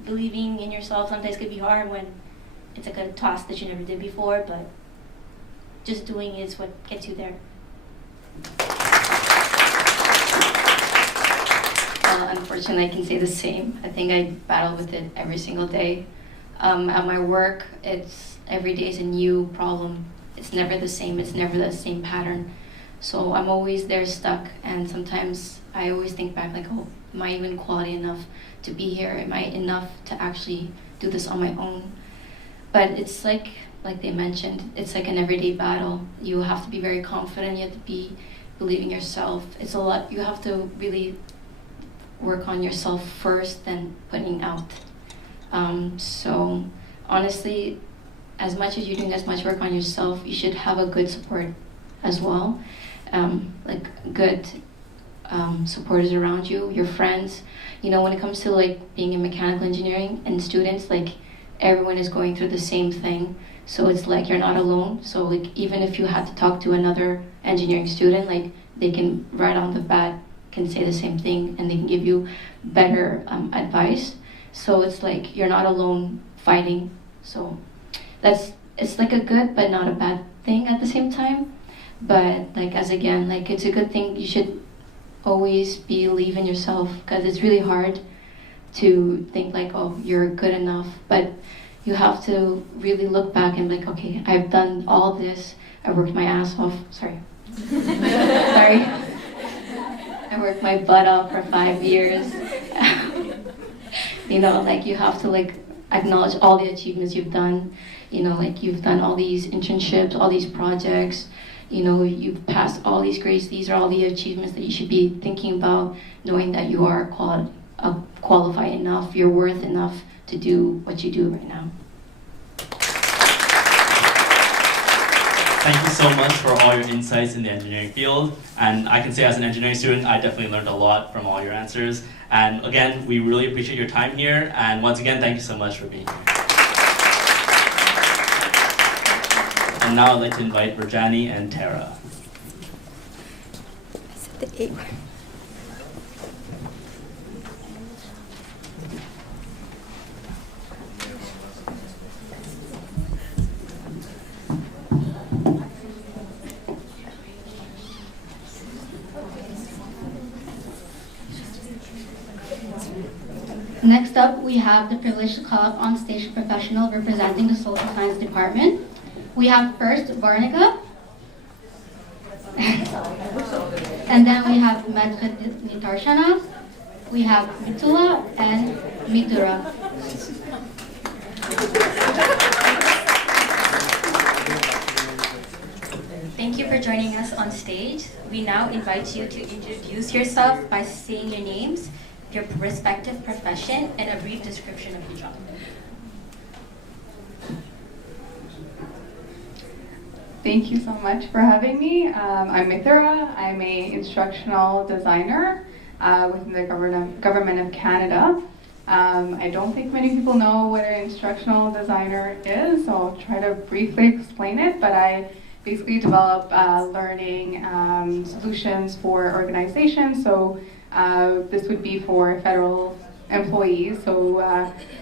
believing in yourself sometimes could be hard when it's like a task that you never did before, but just doing it is what gets you there. unfortunately, I can say the same. I think I battle with it every single day. At my work, every day is a new problem. It's never the same. It's never the same pattern. So I'm always there stuck, and sometimes I always think back like, oh, am I even quality enough to be here? Am I enough to actually do this on my own? But it's like they mentioned, it's like an everyday battle. You have to be very confident. You have to believe in yourself. It's a lot. You have to really work on yourself first, then putting out. So honestly, as much as you're doing as much work on yourself, you should have a good support as well. Like good supporters around you, your friends. You know, when it comes to like being in mechanical engineering and students, like everyone is going through the same thing. So it's like you're not alone. So like even if you had to talk to another engineering student, like they can right on the bat can say the same thing and they can give you better advice. So it's like you're not alone fighting. So it's like a good but not a bad thing at the same time. But like like it's a good thing. You should always believe in yourself, because it's really hard to think like, oh, you're good enough. But you have to really look back and like, okay, I've done all this. I worked my ass off. Sorry. I worked my butt off for 5 years. You know, like you have to like acknowledge all the achievements you've done. You know, like you've done all these internships, all these projects. You know, you've passed all these grades. These are all the achievements that you should be thinking about, knowing that you are qualified enough, you're worth enough to do what you do right now. Thank you so much for all your insights in the engineering field. And I can say as an engineering student, I definitely learned a lot from all your answers. And again, we really appreciate your time here. And once again, thank you so much for being here. And now I'd like to invite Rajani and Tara. Next up, we have the privilege to call up on stage a professional representing the Social Science Department. We have first Varnika, and then we have Maitre Nitarshana, we have Mitula and Midura. Thank you for joining us on stage. We now invite you to introduce yourself by saying your names, your respective profession, and a brief description of your job. Thank you so much for having me. I'm Mithura. I'm an instructional designer within the Government of Canada. I don't think many people know what an instructional designer is, so I'll try to briefly explain it, but I basically develop learning solutions for organizations. So this would be for federal employees, so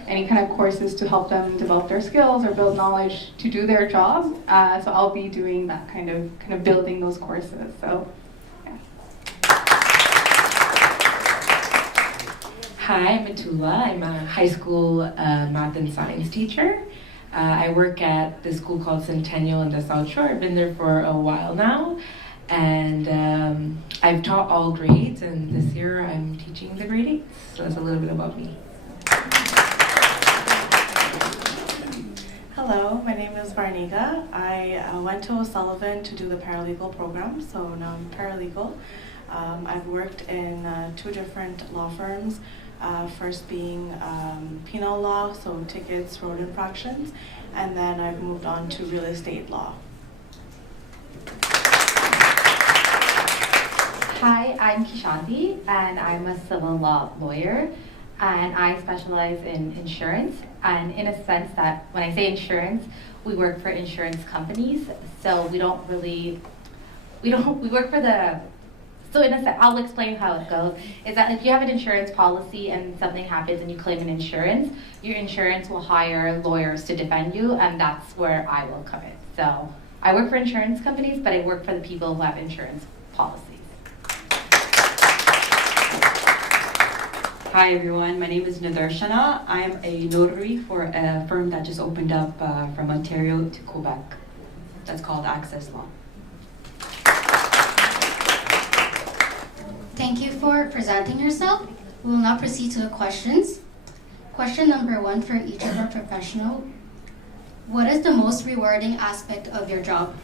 any kind of courses to help them develop their skills or build knowledge to do their job. So I'll be doing that kind of building those courses. So yeah. Hi, I'm Mitula. I'm a high school math and science teacher. I work at this school called Centennial in the South Shore. I've been there for a while now. And I've taught all grades, and this year I'm teaching the grade 8s. So that's a little bit about me. Hello, my name is Varnika. I went to O'Sullivan to do the paralegal program, so now I'm paralegal. I've worked in 2 different law firms, first being penal law, so tickets, road infractions, and then I've moved on to real estate law. Hi, I'm Kishanti, and I'm a civil law lawyer, and I specialize in insurance, and in a sense that when I say insurance, we work for insurance companies, so we work for the, so in a sense, I'll explain how it goes, is that if you have an insurance policy and something happens and you claim an insurance, your insurance will hire lawyers to defend you, and that's where I will come in. So I work for insurance companies, but I work for the people who have insurance policies. Hi everyone, my name is Nadarshana. I am a notary for a firm that just opened up from Ontario to Quebec. That's called Access Law. Thank you for presenting yourself. We will now proceed to the questions. Question number 1 for each of our professionals. What is the most rewarding aspect of your job?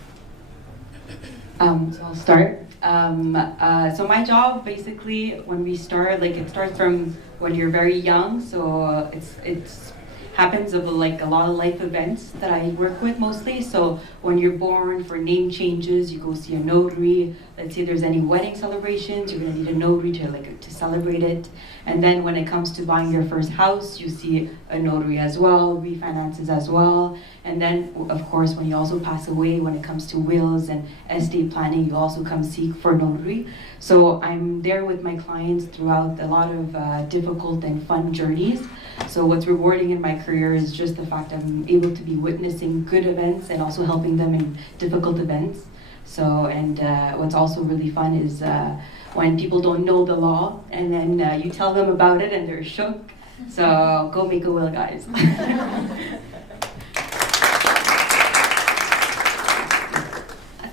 So I'll start. So my job, basically, when we start, like it starts from when you're very young. So it's happens of like a lot of life events that I work with mostly. So when you're born, for name changes, you go see a notary. Let's say there's any wedding celebrations, you're gonna need a notary to celebrate it. And then when it comes to buying your first house, you see a notary as well, refinances as well. And then, of course, when you also pass away, when it comes to wills and estate planning, you also come seek for notary. So I'm there with my clients throughout a lot of difficult and fun journeys. So what's rewarding in my career is just the fact I'm able to be witnessing good events and also helping them in difficult events. So, and what's also really fun is when people don't know the law and then you tell them about it and they're shook. So go make a will, guys.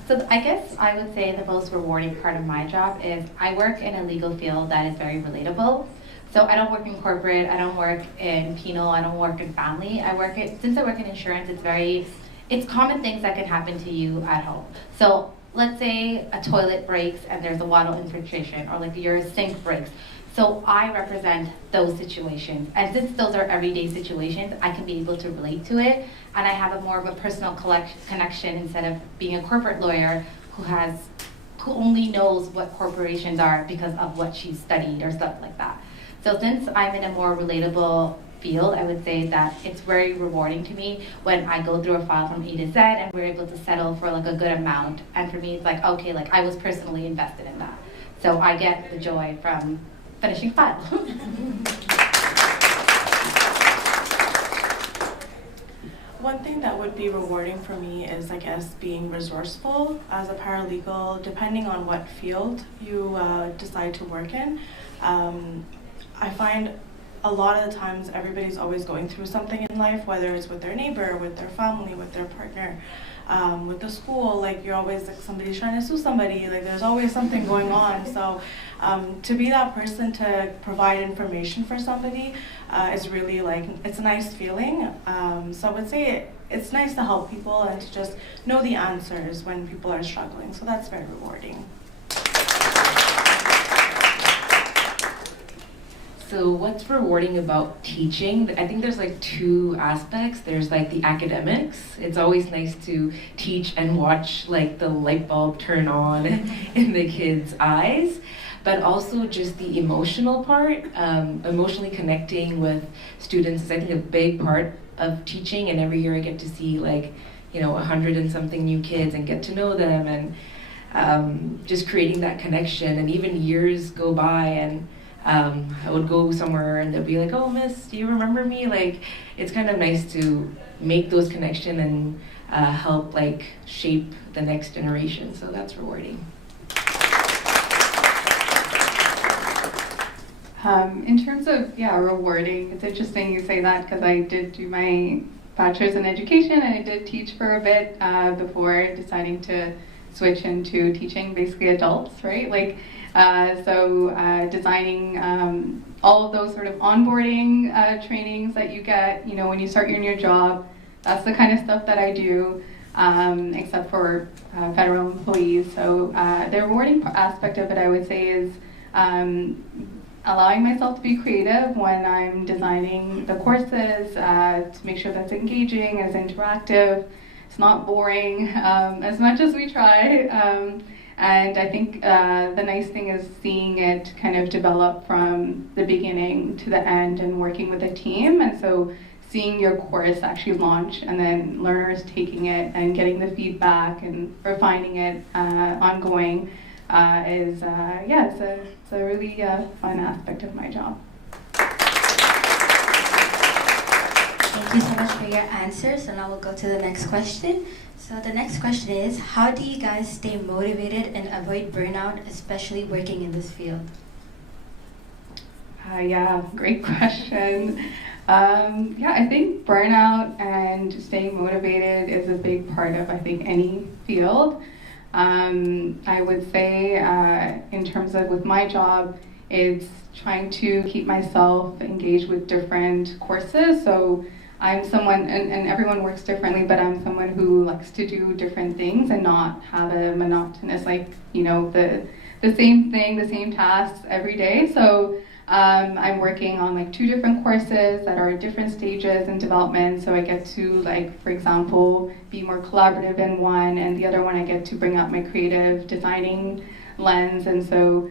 So I guess I would say the most rewarding part of my job is I work in a legal field that is very relatable. So I don't work in corporate, I don't work in penal, I don't work in family. Since I work in insurance, it's common things that can happen to you at home. So let's say a toilet breaks and there's a water infiltration, or like your sink breaks. So I represent those situations. And since those are everyday situations, I can be able to relate to it. And I have more of a personal connection instead of being a corporate lawyer who only knows what corporations are because of what she studied or stuff like that. So since I'm in a more relatable field, I would say that it's very rewarding to me when I go through a file from A to Z and we're able to settle for like a good amount. And for me, it's like, okay, like I was personally invested in that. So I get the joy from finishing file. One thing that would be rewarding for me is, I guess, being resourceful as a paralegal, depending on what field you decide to work in. I find a lot of the times everybody's always going through something in life, whether it's with their neighbor, with their family, with their partner, with the school. Like you're always like somebody's trying to sue somebody. Like there's always something going on. So to be that person to provide information for somebody is really like, it's a nice feeling. So I would say it's nice to help people and to just know the answers when people are struggling. So that's very rewarding. So what's rewarding about teaching? I think there's like two aspects. There's like the academics. It's always nice to teach and watch like the light bulb turn on in the kids' eyes. But also just the emotional part, emotionally connecting with students is I think a big part of teaching. And every year I get to see like, 100 and something new kids and get to know them and just creating that connection. And even years go by and I would go somewhere and they'll be like, oh, miss, do you remember me? Like, it's kind of nice to make those connections and help like shape the next generation. So that's rewarding. In terms of, rewarding, it's interesting you say that because I did do my bachelor's in education and I did teach for a bit before deciding to switch into teaching basically adults, right? Like, designing all of those sort of onboarding trainings that you get, when you start your new job, that's the kind of stuff that I do, except for federal employees. So the rewarding aspect of it, I would say, is allowing myself to be creative when I'm designing the courses, to make sure that's engaging, it's interactive, it's not boring, as much as we try. And I think the nice thing is seeing it kind of develop from the beginning to the end and working with a team. And so seeing your course actually launch and then learners taking it and getting the feedback and refining it ongoing is, it's a really fun aspect of my job. Thank you so much for your answers. So now we'll go to the next question. So the next question is, how do you guys stay motivated and avoid burnout, especially working in this field? Yeah, great question. Yeah, I think burnout and staying motivated is a big part of, I think, any field. I would say in terms of with my job, it's trying to keep myself engaged with different courses. So I'm someone, and everyone works differently, but I'm someone who likes to do different things and not have a monotonous, like, you know, the same thing, the same tasks every day. So I'm working on like 2 different courses that are at different stages in development. So I get to, like, for example, be more collaborative in one, and the other one I get to bring up my creative designing lens. And so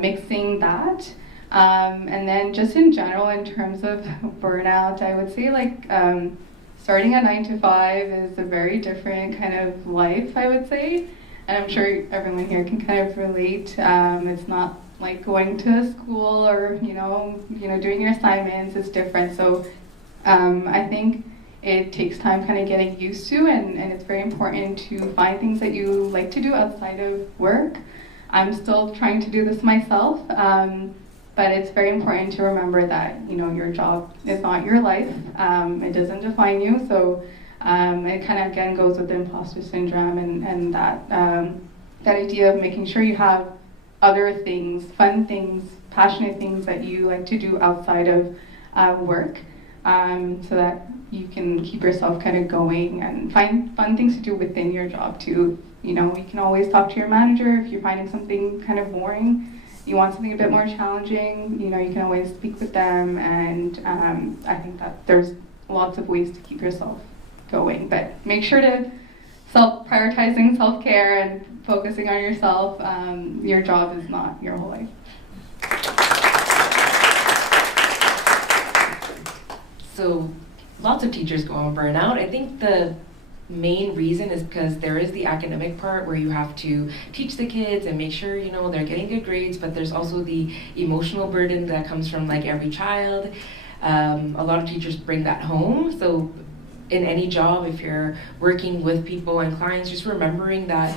mixing that. And then just in general, in terms of burnout, I would say like starting a 9 to 5 is a very different kind of life, I would say. And I'm sure everyone here can kind of relate. It's not like going to school or, you know, doing your assignments. It's different. So I think it takes time kind of getting used to, and it's very important to find things that you like to do outside of work. I'm still trying to do this myself, but it's very important to remember that, you know, your job is not your life. It doesn't define you. So it kind of again goes with the imposter syndrome and that idea of making sure you have other things, fun things, passionate things that you like to do outside of work, so that you can keep yourself kind of going and find fun things to do within your job too. You know, you can always talk to your manager if you're finding something kind of boring. You want something a bit more challenging, you know, you can always speak with them, and I think that there's lots of ways to keep yourself going, but make sure to prioritizing self-care and focusing on yourself. Your job is not your whole life. So lots of teachers go on burnout. I think the main reason is because there is the academic part where you have to teach the kids and make sure, you know, they're getting good grades, but there's also the emotional burden that comes from like every child. A lot of teachers bring that home. So in any job, if you're working with people and clients, just remembering that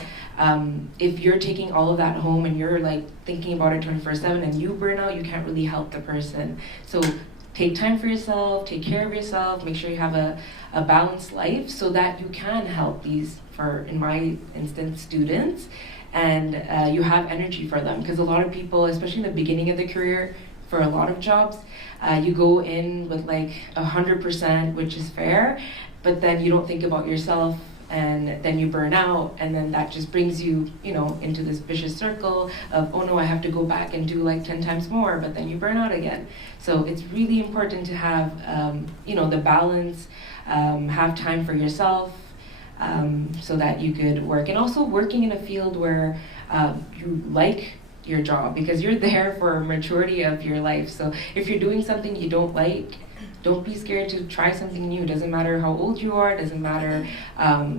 if you're taking all of that home and you're like thinking about it 24/7 and you burn out, you can't really help the person. So take time for yourself, take care of yourself, make sure you have a balanced life so that you can help these, for in my instance, students, and you have energy for them. Because a lot of people, especially in the beginning of the career, for a lot of jobs, you go in with like 100%, which is fair, but then you don't think about yourself, and then you burn out, and then that just brings you, you know, into this vicious circle of, oh no, I have to go back and do like 10 times more, but then you burn out again. So it's really important to have, you know, the balance, have time for yourself, so that you could work. And also working in a field where you like your job, because you're there for a majority of your life. So if you're doing something you don't like, don't be scared to try something new. It doesn't matter how old you are, it doesn't matter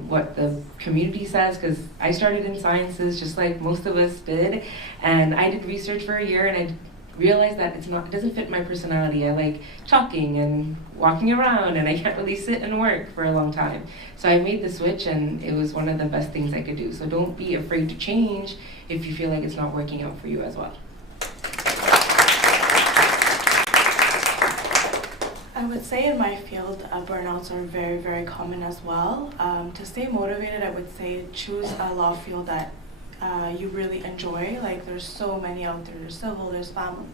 what the community says, because I started in sciences just like most of us did, and I did research for a year, and I realized that it doesn't fit my personality. I like talking and walking around, and I can't really sit and work for a long time. So I made the switch, and it was one of the best things I could do. So don't be afraid to change if you feel like it's not working out for you as well. I would say in my field, burnouts are very, very common as well. To stay motivated, I would say choose a law field that you really enjoy. Like, there's so many out there. There's civil, there's family,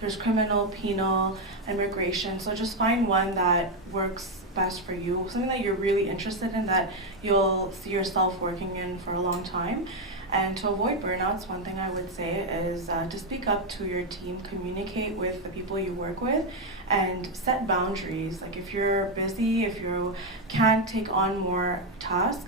there's criminal, penal, immigration. So just find one that works best for you, something that you're really interested in, that you'll see yourself working in for a long time. And to avoid burnouts, one thing I would say is to speak up to your team, communicate with the people you work with, and set boundaries. Like, if you're busy, if you can't take on more tasks,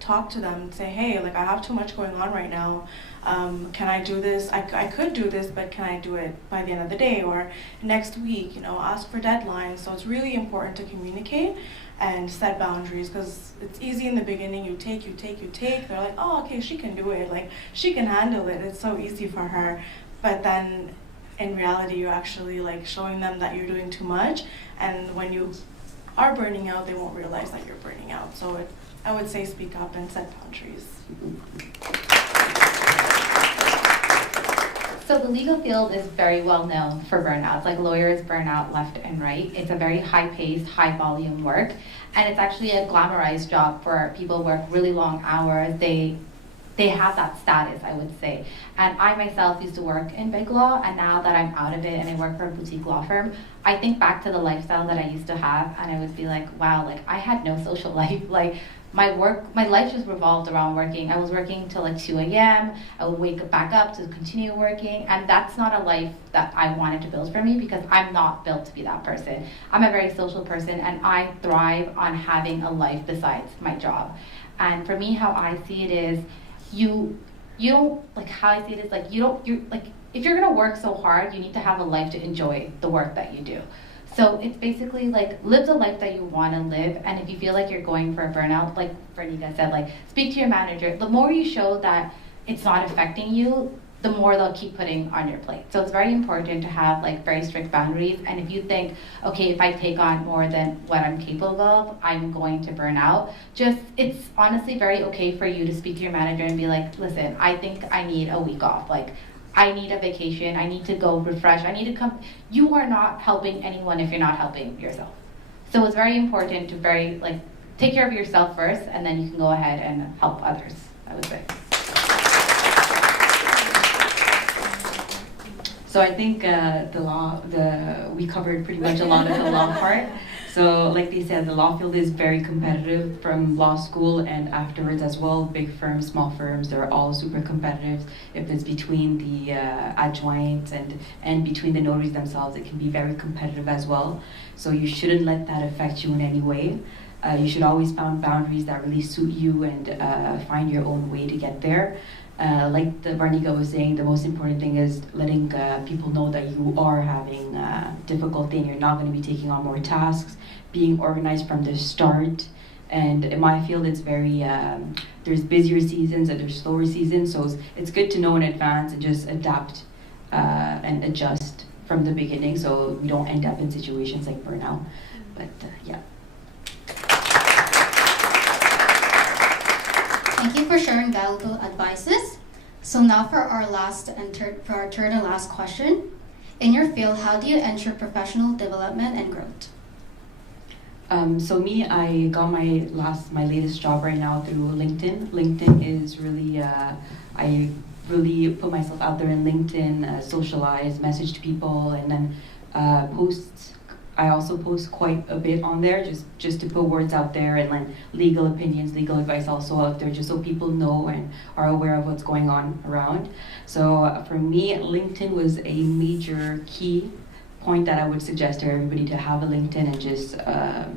talk to them and say, hey, like, I have too much going on right now. Can I do this? I could do this, but can I do it by the end of the day or next week? You know, ask for deadlines. So it's really important to communicate and set boundaries, because it's easy in the beginning. You take. They're like, oh, okay, she can do it. Like, she can handle it. It's so easy for her. But then in reality, you're actually like showing them that you're doing too much. And when you are burning out, they won't realize that you're burning out. So I would say speak up and set boundaries. So the legal field is very well known for burnouts. Like lawyers burn out left and right. It's a very high-paced, high-volume work, and it's actually a glamorized job for people who work really long hours. They have that status, I would say. And I myself used to work in big law, and now that I'm out of it and I work for a boutique law firm, I think back to the lifestyle that I used to have, and I would be like, wow, like I had no social life. Like my life just revolved around working. I was working till like 2 a.m. I would wake back up to continue working, and that's not a life that I wanted to build for me because I'm not built to be that person. I'm a very social person, and I thrive on having a life besides my job. And for me, how I see it is, you don't, like how I see it is like you're like, if you're gonna work so hard, you need to have a life to enjoy the work that you do. So it's basically like live the life that you want to live, and if you feel like you're going for a burnout, like Vernika said, like speak to your manager. The more you show that it's not affecting you, the more they'll keep putting on your plate. So it's very important to have like very strict boundaries, and if you think, okay, if I take on more than what I'm capable of, I'm going to burn out, it's honestly very okay for you to speak to your manager and be like, listen, I think I need a week off. Like, I need a vacation, I need to go refresh, I need to come. You are not helping anyone if you're not helping yourself. So it's very important to take care of yourself first, and then you can go ahead and help others, I would say. So I think we covered pretty much a lot of the law part. So like they said, the law field is very competitive from law school and afterwards as well. Big firms, small firms, they're all super competitive. If it's between the adjoints and between the notaries themselves, it can be very competitive as well. So you shouldn't let that affect you in any way. You should always find boundaries that really suit you and find your own way to get there. Like Vernika was saying, the most important thing is letting people know that you are having difficulty and you're not going to be taking on more tasks, being organized from the start. And in my field, it's very, there's busier seasons and there's slower seasons, so it's good to know in advance and just adapt and adjust from the beginning so we don't end up in situations like burnout. But yeah. Thank you for sharing valuable advices. So now for our third and last question. In your field, how do you ensure professional development and growth? So me, I got my latest job right now through LinkedIn. LinkedIn is really, I really put myself out there in LinkedIn, socialize, message to people, and then posts. I also post quite a bit on there just to put words out there and like legal opinions, legal advice also out there just so people know and are aware of what's going on around. So for me, LinkedIn was a major key point that I would suggest to everybody to have a LinkedIn and just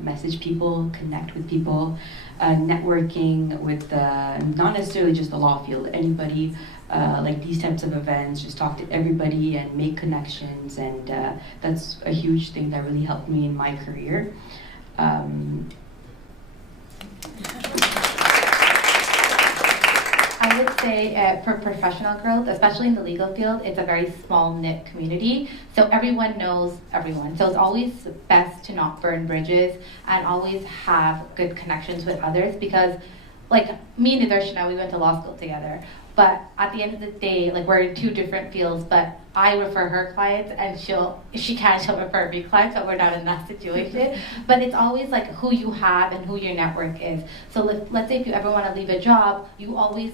message people, connect with people, networking with not necessarily just the law field, anybody, like these types of events, just talk to everybody and make connections, and that's a huge thing that really helped me in my career. I would say for professional growth, especially in the legal field, it's a very small-knit community, so everyone knows everyone. So it's always best to not burn bridges and always have good connections with others, because like me and Nidarshana, we went to law school together, but at the end of the day, like we're in two different fields, but I refer her clients and if she can, she'll refer me clients, but we're not in that situation. But it's always like who you have and who your network is. So let's say if you ever want to leave a job, you always,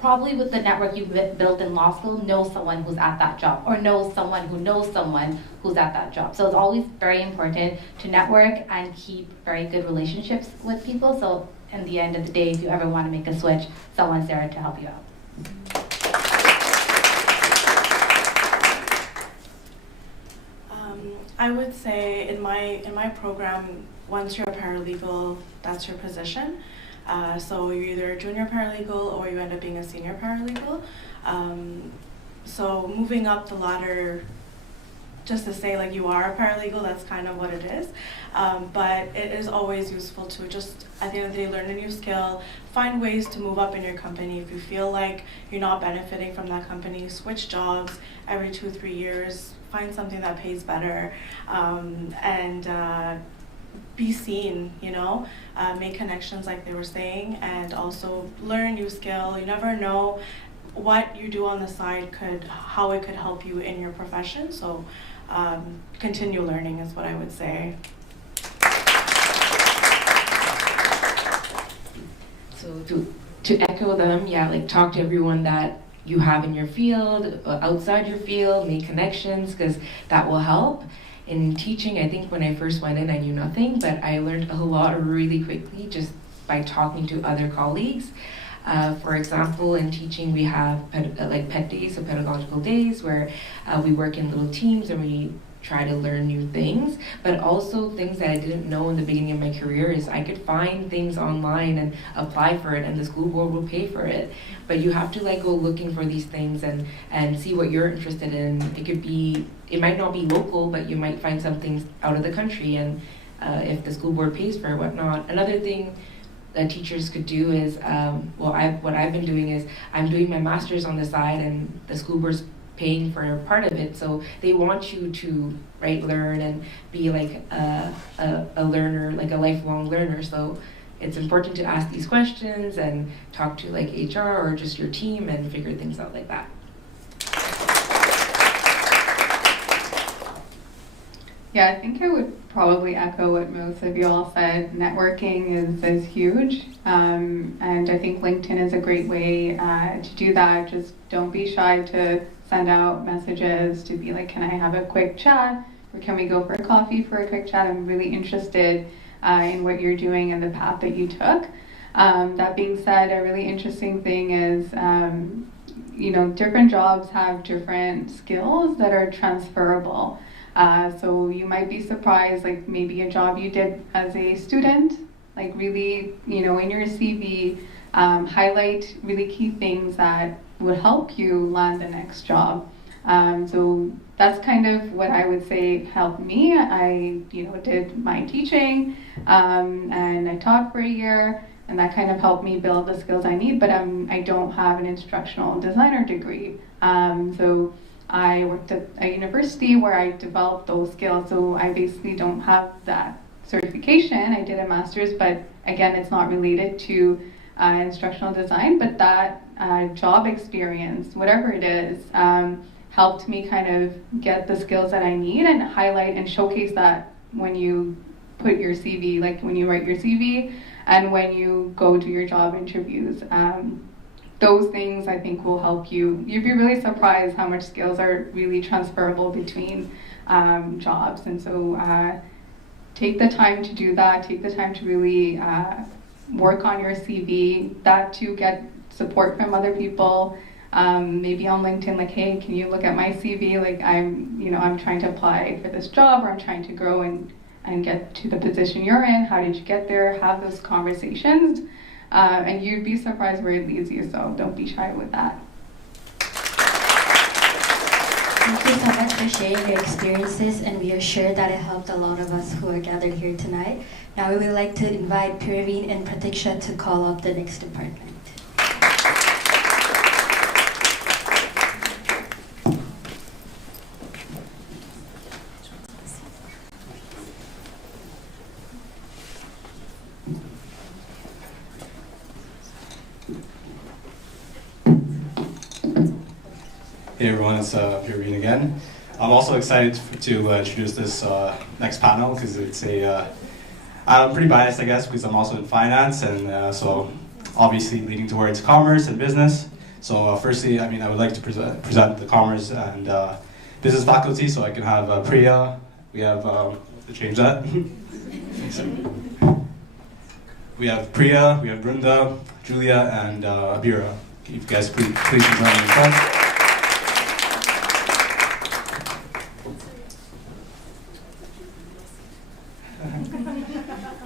probably with the network you built in law school, know someone who's at that job, or know someone who knows someone who's at that job. So it's always very important to network and keep very good relationships with people. So in the end of the day, if you ever want to make a switch, someone's there to help you out. I would say in my program, once you're a paralegal, that's your position. So you're either a junior paralegal or you end up being a senior paralegal. So moving up the ladder, just to say like you are a paralegal, that's kind of what it is. But it is always useful to just, at the end of the day, learn a new skill, find ways to move up in your company. If you feel like you're not benefiting from that company, switch jobs every 2-3 years, find something that pays better, and be seen, make connections like they were saying, and also learn a new skill. You never know what you do on the side how it could help you in your profession. So continue learning is what I would say. So to echo them, yeah, like talk to everyone that you have in your field, outside your field, make connections, because that will help. In teaching, I think when I first went in, I knew nothing, but I learned a lot really quickly just by talking to other colleagues. For example, in teaching, we have like PET days, so pedagogical days, where we work in little teams and we try to learn new things, but also things that I didn't know in the beginning of my career is I could find things online and apply for it, and the school board will pay for it. But you have to like go looking for these things and see what you're interested in. It might not be local, but you might find something out of the country, and if the school board pays for it, whatnot. Another thing that teachers could do is, what I've been doing is I'm doing my master's on the side, and the school board's paying for part of it, so they want you to learn and be like a learner, like a lifelong learner. So it's important to ask these questions and talk to like HR or just your team and figure things out like that. Yeah, I think I would probably echo what most of you all said. Networking is huge, and I think LinkedIn is a great way to do that. Just don't be shy to send out messages to be like, can I have a quick chat, or can we go for a coffee for a quick chat? I'm really interested in what you're doing and the path that you took. That being said, a really interesting thing is, different jobs have different skills that are transferable. So you might be surprised, like maybe a job you did as a student, like really, in your CV, highlight really key things that would help you land the next job. So that's kind of what I would say helped me. I, did my teaching, and I taught for a year, and that kind of helped me build the skills I need, but I don't have an instructional designer degree. So I worked at a university where I developed those skills, so I basically don't have that certification. I did a master's, but again, it's not related to instructional design, but that job experience, whatever it is, helped me kind of get the skills that I need and highlight and showcase that when you put your CV, like when you write your CV and when you go to your job interviews. Those things I think will help you. You'd be really surprised how much skills are really transferable between jobs. And so take the time to do that. Take the time to really work on your CV. That to get support from other people. Maybe on LinkedIn, like, hey, can you look at my CV? Like I'm trying to apply for this job, or I'm trying to grow and get to the position you're in. How did you get there? Have those conversations. And you'd be surprised where it leads you, so don't be shy with that. Thank you so much for sharing your experiences, and we are sure that it helped a lot of us who are gathered here tonight. Now we would like to invite Praveen and Pratiksha to call up the next department. Hey everyone, it's Praveen again. I'm also excited to introduce this next panel because it's I'm pretty biased, I guess, because I'm also in finance, and so obviously leading towards commerce and business. So firstly, I would like to present the commerce and business faculty, so I can have Priya. We have to change that. We have Priya, we have Brunda, Julia, and Abira. If you guys please join me in front.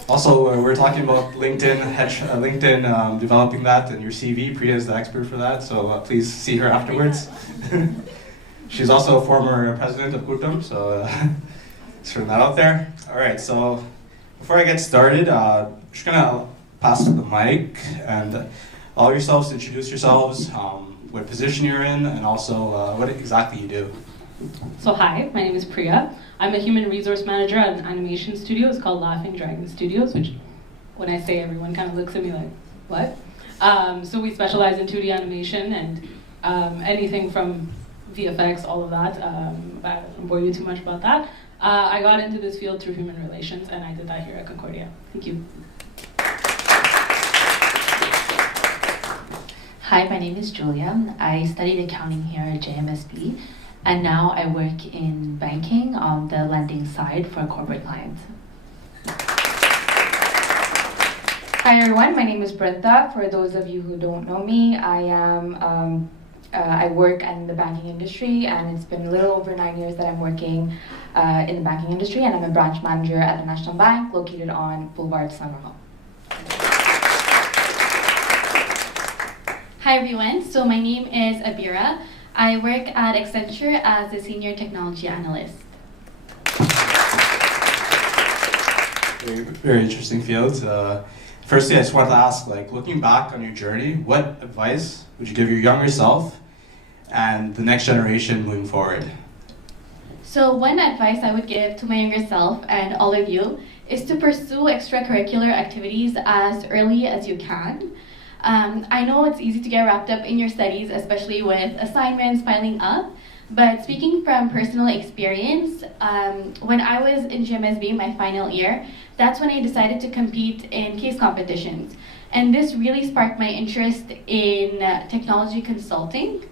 Also, we're talking about LinkedIn, developing that and your CV. Priya is the expert for that, so please see her afterwards. She's also a former president of CUTAM, so just throwing that out there. All right, so before I get started, I'm just gonna pass the mic and allow yourselves to introduce yourselves, what position you're in, and also what exactly you do. So hi, my name is Priya. I'm a human resource manager at an animation studio. It's called Laughing Dragon Studios, which when I say, everyone kind of looks at me like, what? So we specialize in 2D animation, and anything from VFX, all of that. I won't bore you too much about that. I got into this field through human relations, and I did that here at Concordia. Thank you. Hi, my name is Julia. I studied accounting here at JMSB, and now I work in banking on the lending side for corporate clients. Hi everyone, my name is Brenda. For those of you who don't know me, I work in the banking industry, and it's been a little over 9 years that I'm working in the banking industry, and I'm a branch manager at the National Bank located on Boulevard Saint-Laurent. Hi everyone, so my name is Abira. I work at Accenture as a senior technology analyst. Very interesting field. Firstly, I just wanted to ask, like, looking back on your journey, what advice would you give your younger self and the next generation moving forward? So one advice I would give to my younger self and all of you is to pursue extracurricular activities as early as you can. I know it's easy to get wrapped up in your studies, especially with assignments piling up, but speaking from personal experience, when I was in GMSB my final year, that's when I decided to compete in case competitions. And this really sparked my interest in technology consulting.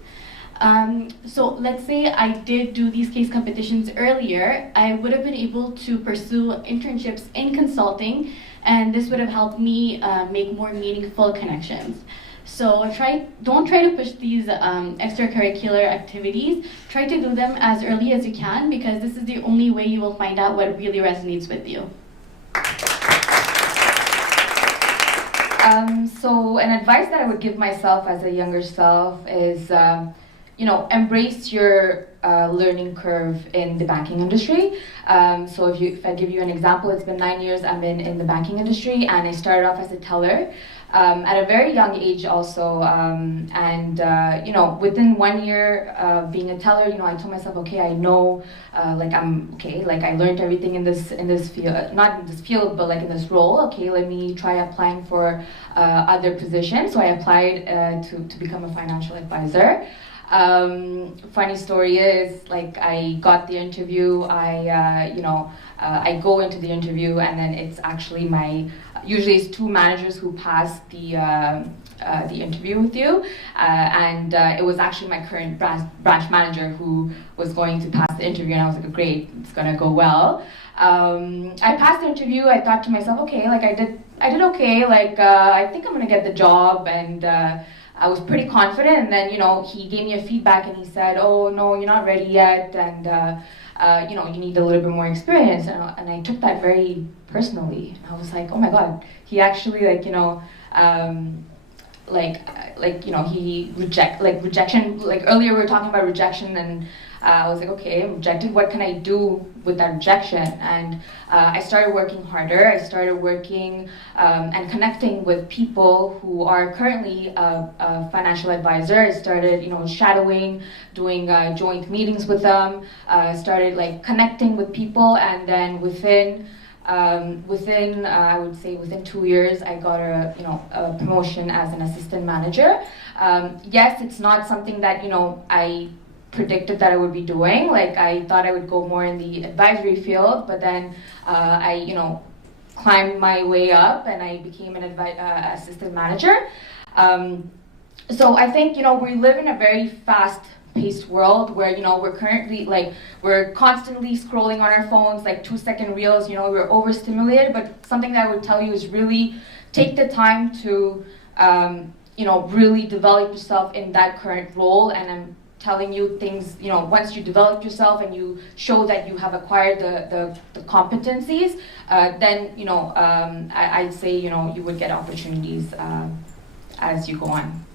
So let's say I did do these case competitions earlier, I would have been able to pursue internships in consulting, and this would have helped me make more meaningful connections. So don't try to push these extracurricular activities. Try to do them as early as you can, because this is the only way you will find out what really resonates with you. So an advice that I would give myself as a younger self is, embrace your learning curve in the banking industry. So if I give you an example, it's been 9 years I've been in the banking industry, and I started off as a teller at a very young age also. Within 1 year being a teller, I told myself, okay, I know, I'm okay, I learned everything in this field, not in this field, but in this role. Okay, let me try applying for other positions. So I applied to become a financial advisor. Funny story is, I got the interview, I go into the interview, and then it's actually usually it's two managers who pass the interview with you, and it was actually my current branch manager who was going to pass the interview, and I was like, great, it's gonna go well. I passed the interview. I thought to myself, okay, I did okay, I think I'm gonna get the job, and I was pretty confident. And then he gave me a feedback, and he said, oh no, you're not ready yet, and you need a little bit more experience. And I took that very personally. I was like, oh my god, he actually rejection, earlier we were talking about rejection, and I was like, okay, I'm rejected, what can I do with that rejection? And I started working harder. I started working and connecting with people who are currently a financial advisor. I started, shadowing, doing joint meetings with them, started connecting with people, and then within I would say within 2 years, I got a promotion as an assistant manager. Yes, it's not something that I predicted that I would be doing. I thought I would go more in the advisory field, but then I climbed my way up, and I became an assistant manager. So I think we live in a very fast-paced world where we're currently we're constantly scrolling on our phones, 2-second reels. We're overstimulated. But something that I would tell you is really take the time to really develop yourself in that current role. And I'm telling you things, once you develop yourself and you show that you have acquired the competencies, then I'd say you would get opportunities as you go on.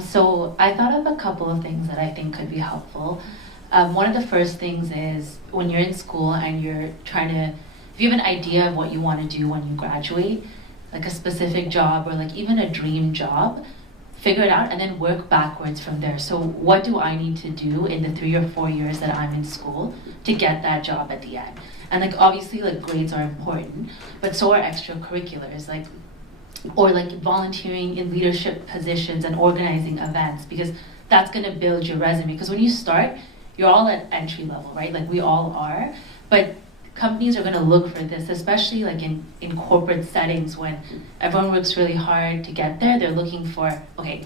So I thought of a couple of things that I think could be helpful. One of the first things is when you're in school and you're trying to, if you have an idea of what you want to do when you graduate, a specific job or even a dream job, figure it out and then work backwards from there. So what do I need to do in the 3 or 4 years that I'm in school to get that job at the end? And obviously grades are important, but so are extracurriculars. or like volunteering in leadership positions and organizing events, because that's gonna build your resume. Because when you start, you're all at entry level, right? Like we all are, but companies are gonna look for this, especially like in corporate settings when everyone works really hard to get there. They're looking for, okay,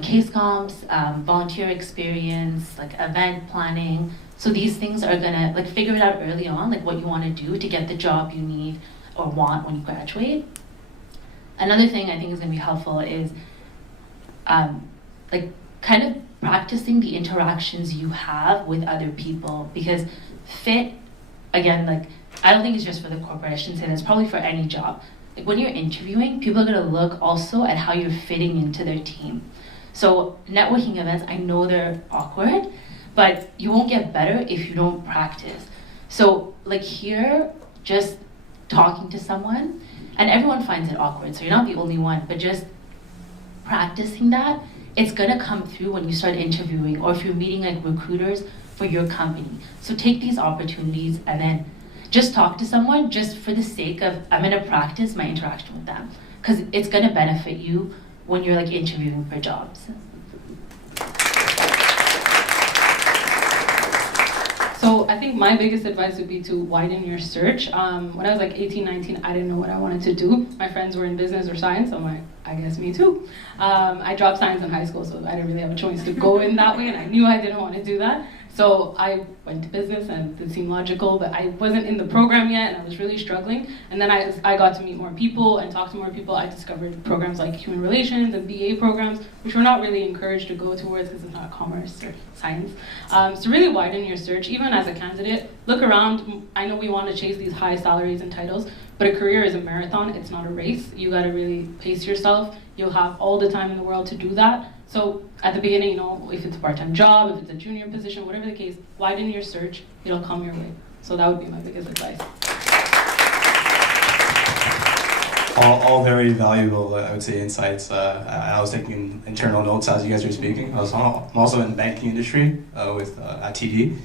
case comps, volunteer experience, like event planning. So these things are gonna like figure it out early on, like what you wanna do to get the job you need or want when you graduate. Another thing I think is gonna be helpful is like kind of practicing the interactions you have with other people, because fit, again, like I don't think it's just for the corporate, I shouldn't say that, it's probably for any job. Like when you're interviewing, people are gonna look also at how you're fitting into their team. So networking events, I know they're awkward, but you won't get better if you don't practice. So like here, just talking to someone, and everyone finds it awkward, so you're not the only one, but just practicing that, it's gonna come through when you start interviewing, or if you're meeting like recruiters for your company. So take these opportunities and then just talk to someone just for the sake of, I'm gonna practice my interaction with them, because it's gonna benefit you when you're like interviewing for jobs. So I think my biggest advice would be to widen your search. When I was like 18, 19, I didn't know what I wanted to do. My friends were in business or science, so I'm like, I guess me too. I dropped science in high school, so I didn't really have a choice to go in that way, and I knew I didn't want to do that. So I went to business, and it seemed logical, but I wasn't in the program yet, and I was really struggling. And then I got to meet more people and talk to more people. I discovered programs like human relations and BA programs, which were not really encouraged to go towards because it's not commerce or science. So really widen your search, even as a candidate. Look around. I know we want to chase these high salaries and titles, but a career is a marathon, it's not a race. You gotta really pace yourself. You'll have all the time in the world to do that. So at the beginning, if it's a part-time job, if it's a junior position, whatever the case, widen your search, it'll come your way. So that would be my biggest advice. All very valuable, I would say, insights. I was taking internal notes as you guys were speaking. I'm also in the banking industry at TD.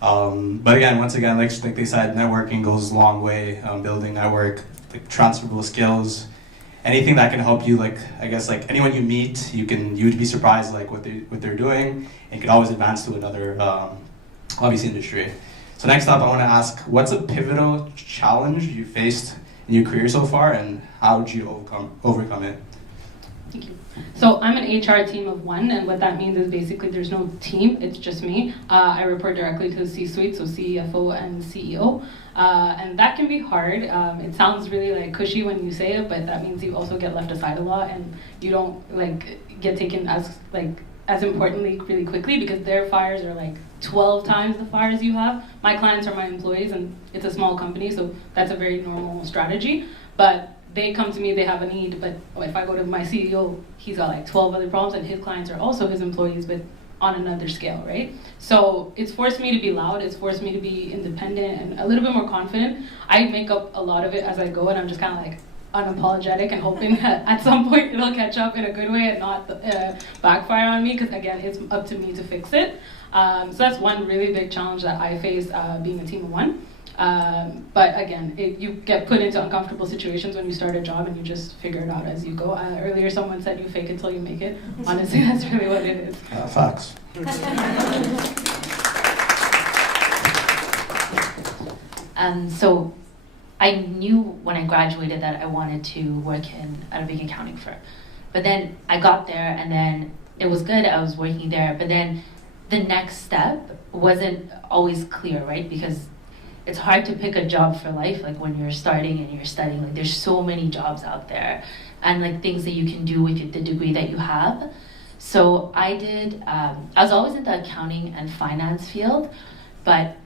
But again, once again, like they said, networking goes a long way. Building network, like transferable skills, anything that can help you. Like I guess like anyone you meet, you'd be surprised like what they're doing, and could always advance to another obviously industry. So next up, I want to ask, what's a pivotal challenge you faced in your career so far, and how did you overcome it? Thank you. So I'm an HR team of one, and what that means is basically there's no team, it's just me. I report directly to the C-suite, so CFO and CEO, and that can be hard. It sounds really like cushy when you say it, but that means you also get left aside a lot, and you don't like get taken as importantly really quickly, because their fires are like 12 times the fires you have. My clients are my employees, and it's a small company, so that's a very normal strategy. But they come to me, they have a need, but if I go to my CEO, he's got like 12 other problems, and his clients are also his employees, but on another scale, right? So it's forced me to be loud, it's forced me to be independent and a little bit more confident. I make up a lot of it as I go, and I'm just kind of like unapologetic and hoping that at some point it'll catch up in a good way and not backfire on me, because again, it's up to me to fix it. So that's one really big challenge that I face being a team of one. But again, you get put into uncomfortable situations when you start a job, and you just figure it out as you go. Earlier someone said you fake it till you make it. Honestly, that's really what it is. Facts. So I knew when I graduated that I wanted to work at a big accounting firm. But then I got there, and then it was good, I was working there, but then the next step wasn't always clear, right? Because it's hard to pick a job for life, like when you're starting and you're studying, like there's so many jobs out there, and like things that you can do with the degree that you have. So I was always in the accounting and finance field, but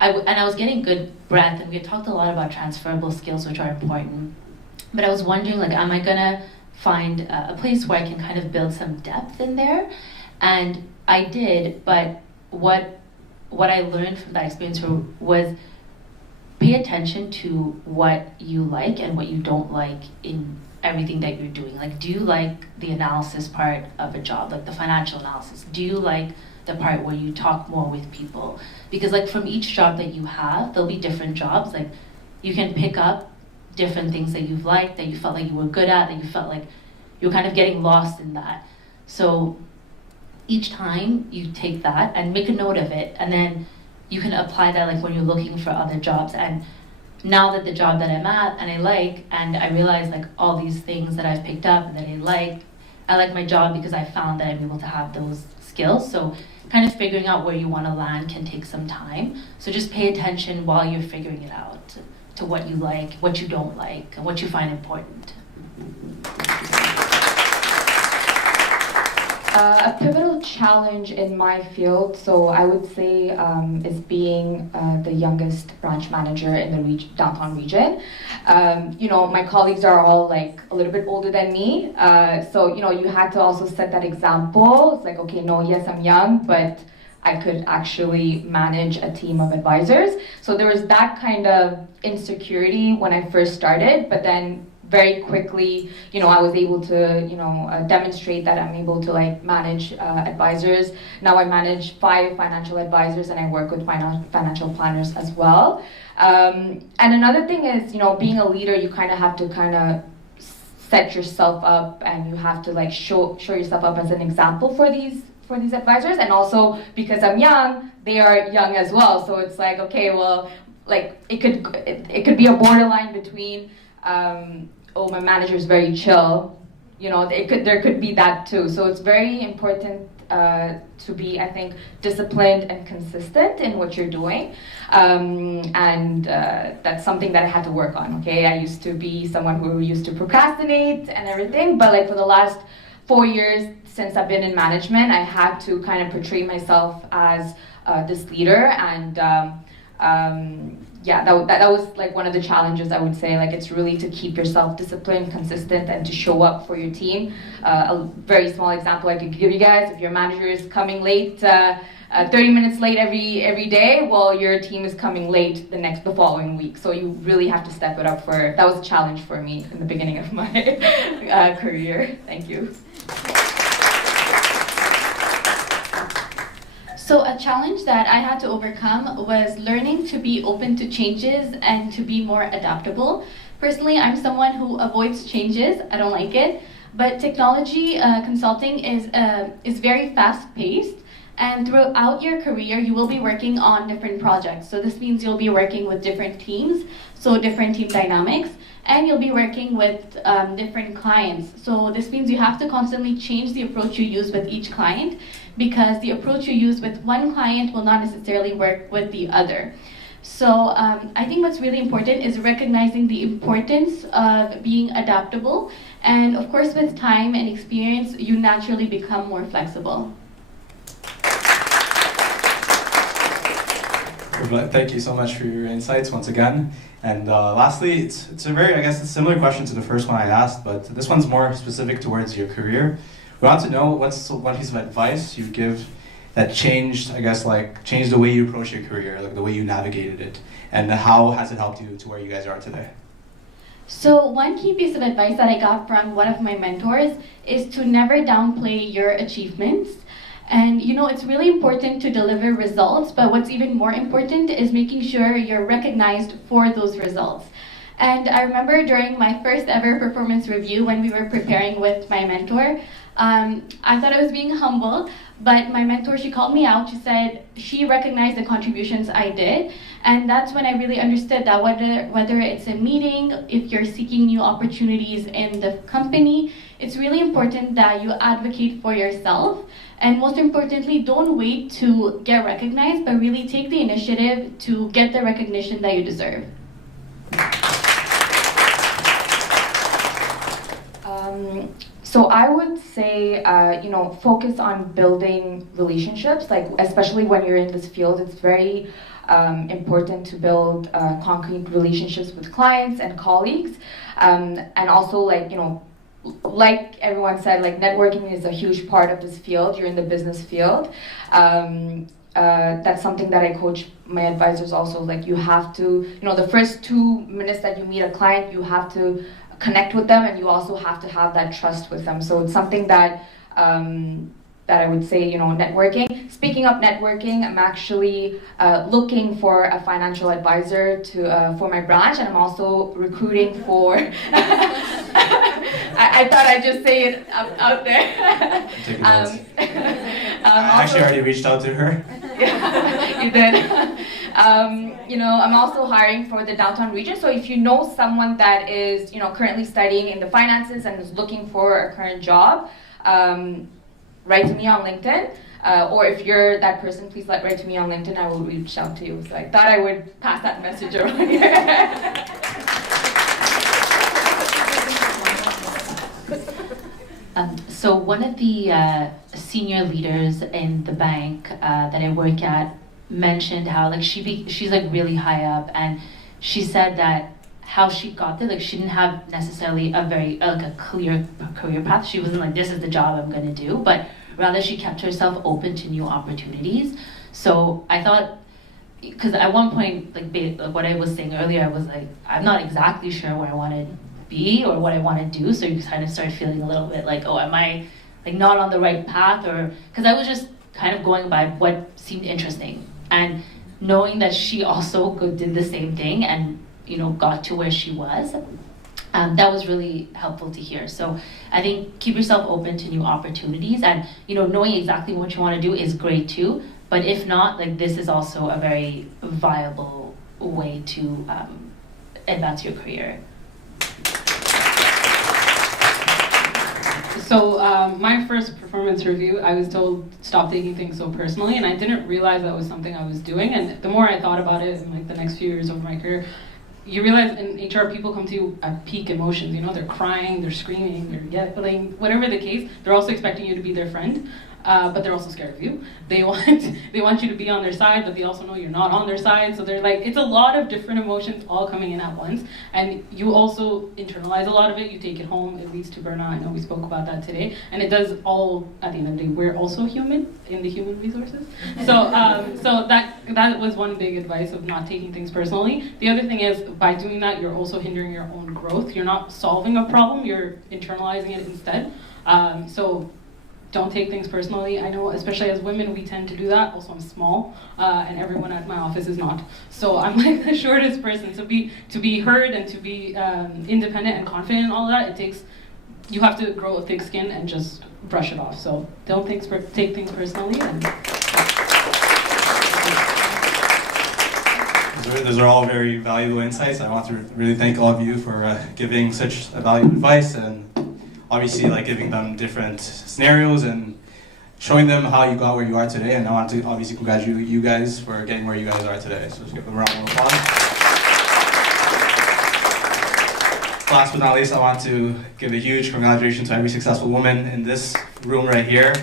I was getting good breadth, and we had talked a lot about transferable skills, which are important. But I was wondering, like, am I gonna find a place where I can kind of build some depth in there? And I did, but what I learned from that experience was pay attention to what you like and what you don't like in everything that you're doing. Like, do you like the analysis part of a job, like the financial analysis? Do you like the part where you talk more with people? Because like from each job that you have, there'll be different jobs. Like you can pick up different things that you've liked, that you felt like you were good at, that you felt like you were kind of getting lost in that. So each time you take that and make a note of it, and then you can apply that like when you're looking for other jobs. And now that the job that I'm at and I like, and I realize like all these things that I've picked up and that I like my job because I found that I'm able to have those skills. So kind of figuring out where you want to land can take some time. So just pay attention while you're figuring it out to what you like, what you don't like, and what you find important. A pivotal challenge in my field, so I would say, is being the youngest branch manager in the downtown region. You know, my colleagues are all like a little bit older than me, so you know, you had to also set that example. It's like, okay, no, yes, I'm young, but I could actually manage a team of advisors. So there was that kind of insecurity when I first started, but then very quickly, you know, I was able to, you know, demonstrate that I'm able to like manage advisors. Now I manage 5 financial advisors, and I work with financial planners as well. And another thing is, you know, being a leader, you kind of have to kind of set yourself up, and you have to like show yourself up as an example for these advisors. And also because I'm young, they are young as well. So it's like, okay, well, like it could be a borderline between oh, my manager is very chill, you know, there could be that too. So it's very important to be, I think, disciplined and consistent in what you're doing. And that's something that I had to work on, okay? I used to be someone who used to procrastinate and everything, but like for the last 4 years since I've been in management, I had to kind of portray myself as this leader. And yeah, that was like one of the challenges, I would say. Like, it's really to keep yourself disciplined, consistent, and to show up for your team. A very small example I could give you guys: if your manager is coming late, 30 minutes late every day, well, your team is coming late the following week. So you really have to step it up. That was a challenge for me in the beginning of my career. Thank you. So a challenge that I had to overcome was learning to be open to changes and to be more adaptable. Personally, I'm someone who avoids changes. I don't like it. But technology consulting is very fast-paced, and throughout your career, you will be working on different projects. So this means you'll be working with different teams, so different team dynamics, and you'll be working with different clients. So this means you have to constantly change the approach you use with each client, because the approach you use with one client will not necessarily work with the other. So I think what's really important is recognizing the importance of being adaptable. And of course, with time and experience, you naturally become more flexible. Thank you so much for your insights once again. And lastly, it's a very, I guess, a similar question to the first one I asked, but this one's more specific towards your career. We want to know what's one piece of advice you give that changed, I guess, like changed the way you approach your career, like the way you navigated it, and how has it helped you to where you guys are today? So one key piece of advice that I got from one of my mentors is to never downplay your achievements. And you know, it's really important to deliver results, but what's even more important is making sure you're recognized for those results. And I remember during my first ever performance review, when we were preparing with my mentor, I thought I was being humble, but my mentor, she called me out. She said she recognized the contributions I did, and that's when I really understood that whether it's a meeting, if you're seeking new opportunities in the company, it's really important that you advocate for yourself, and most importantly, don't wait to get recognized, but really take the initiative to get the recognition that you deserve. So I would say, you know, focus on building relationships. Like, especially when you're in this field, it's very important to build concrete relationships with clients and colleagues. And also, like, you know, like everyone said, like, networking is a huge part of this field. You're in the business field. That's something that I coach my advisors also. Like, you have to, you know, the first 2 minutes that you meet a client, you have to connect with them, and you also have to have that trust with them. So it's something that that I would say, networking. Speaking of networking, I'm actually looking for a financial advisor for my branch, and I'm also recruiting for. I thought I'd just say it out there. I actually already reached out to her. Yeah, you did. I'm also hiring for the downtown region. So if you know someone that is, currently studying in the finances and is looking for a current job, write to me on LinkedIn. Or if you're that person, please write to me on LinkedIn. I will reach out to you. So I thought I would pass that message around here. So one of the senior leaders in the bank that I work at mentioned how she's really high up, and she said that how she got there, she didn't have necessarily a very a clear career path. She wasn't like, this is the job I'm going to do, but rather she kept herself open to new opportunities. So I thought, because at one point, what I was saying earlier, I was like, I'm not exactly sure where I want to be or what I want to do. So you kind of start feeling a little bit like, oh, am I not on the right path? Or because I was just kind of going by what seemed interesting, and knowing that she also did the same thing and got to where she was. That was really helpful to hear. So I think keep yourself open to new opportunities, and knowing exactly what you want to do is great too. But if not, this is also a very viable way to advance your career. So my first performance review, I was told stop taking things so personally, and I didn't realize that was something I was doing. And the more I thought about it in the next few years of my career, you realize in HR people come to you at peak emotions. They're crying, they're screaming, they're yelling, whatever the case. They're also expecting you to be their friend, but they're also scared of you. They want you to be on their side, but they also know you're not on their side. So they're it's a lot of different emotions all coming in at once, and you also internalize a lot of it. You take it home. It leads to burnout. I know we spoke about that today, and it does all at the end of the day. We're also human in the human resources. So that was one big advice of not taking things personally. The other thing is, by doing that, you're also hindering your own growth. You're not solving a problem. You're internalizing it instead. So don't take things personally. I know, especially as women, we tend to do that. Also, I'm small, and everyone at my office is not. So I'm the shortest person. So to be heard and to be independent and confident and all that, you have to grow a thick skin and just brush it off. So don't take things personally. Those are all very valuable insights. I want to really thank all of you for giving such valuable advice, and obviously giving them different scenarios and showing them how you got where you are today. And I want to obviously congratulate you guys for getting where you guys are today. So let's give them a round of applause. Last but not least, I want to give a huge congratulations to every successful woman in this room right here.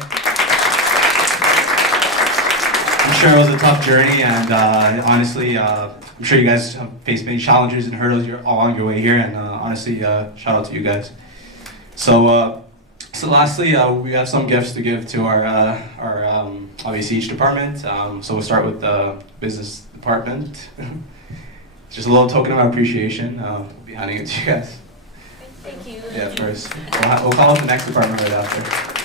I'm sure it was a tough journey, and honestly, I'm sure you guys have faced many challenges and hurdles along your way here, and honestly, shout out to you guys. So lastly, we have some gifts to give to our obviously each department. So we'll start with the business department. Just a little token of our appreciation. We'll be handing it to you guys. Thank you. Yeah, of course. We'll call up the next department right after.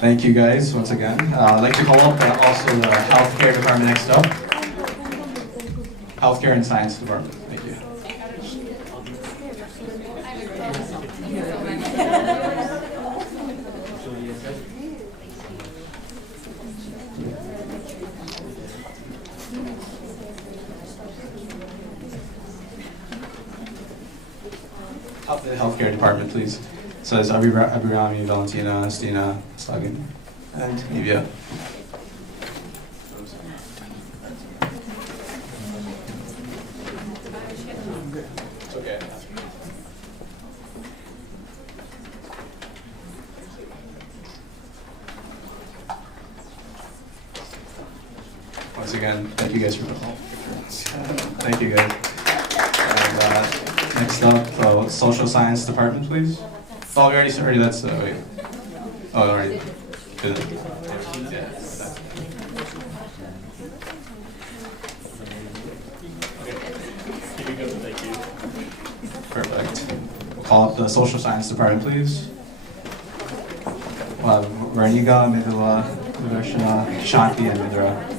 Thank you guys once again. I'd like to call up also the healthcare department next up. Healthcare and science department. Thank you. Up the healthcare department, please. So it's Abhirami, Valentina, Stina, Sagin, and Nivia. again, thank you guys for the help. Thank you guys. And, next up, social science department, please. Oh, we already that's, wait. Oh, already did it. Yeah. Perfect. We'll call up the social science department, please. Raniga, Midula, Vivekshana, Shanti, and Midra.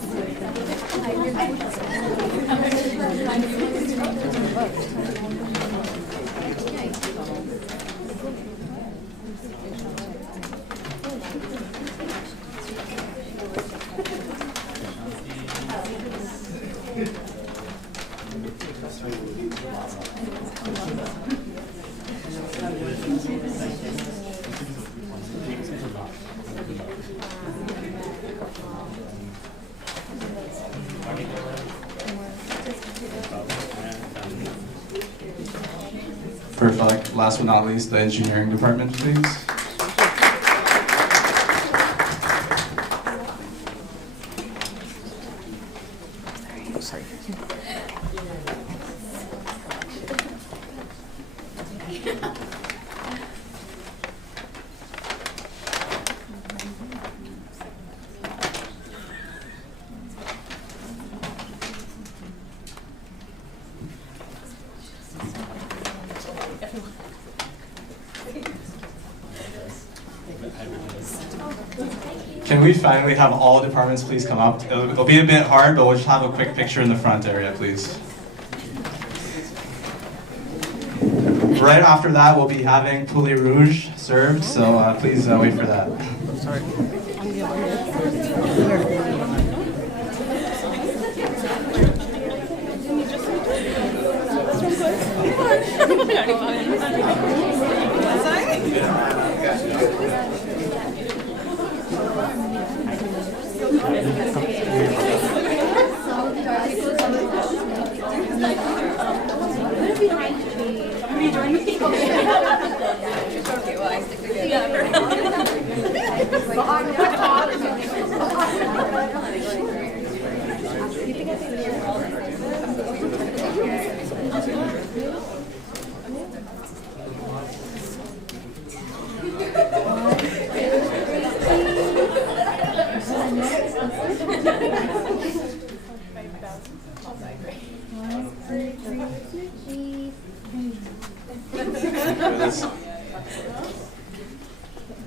Perfect. Last but not least, the engineering department, please. Can we finally have all departments please come up? It'll be a bit hard, but we'll just have a quick picture in the front area, please. Right after that, we'll be having poulet rouge served, so please wait for that. Sorry.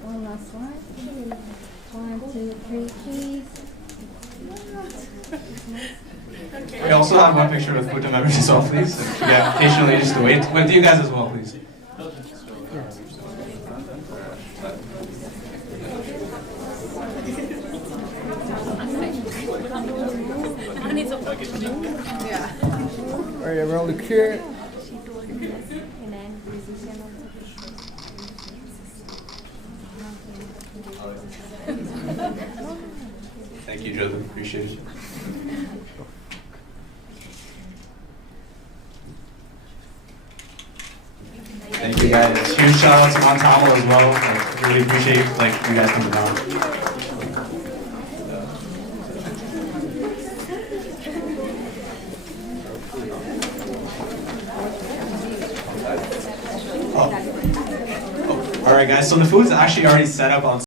One last one. 1, 2, 3, please. We also have one picture with CUTAM members as well, please. Yeah, patiently just to wait. With you guys as well, please. Alright, everyone look here. Thank you, Joseph. Appreciate it. Thank you guys. Huge shout out to Montamil as well. I really appreciate you guys coming down. All right, guys. So the food's actually already set up on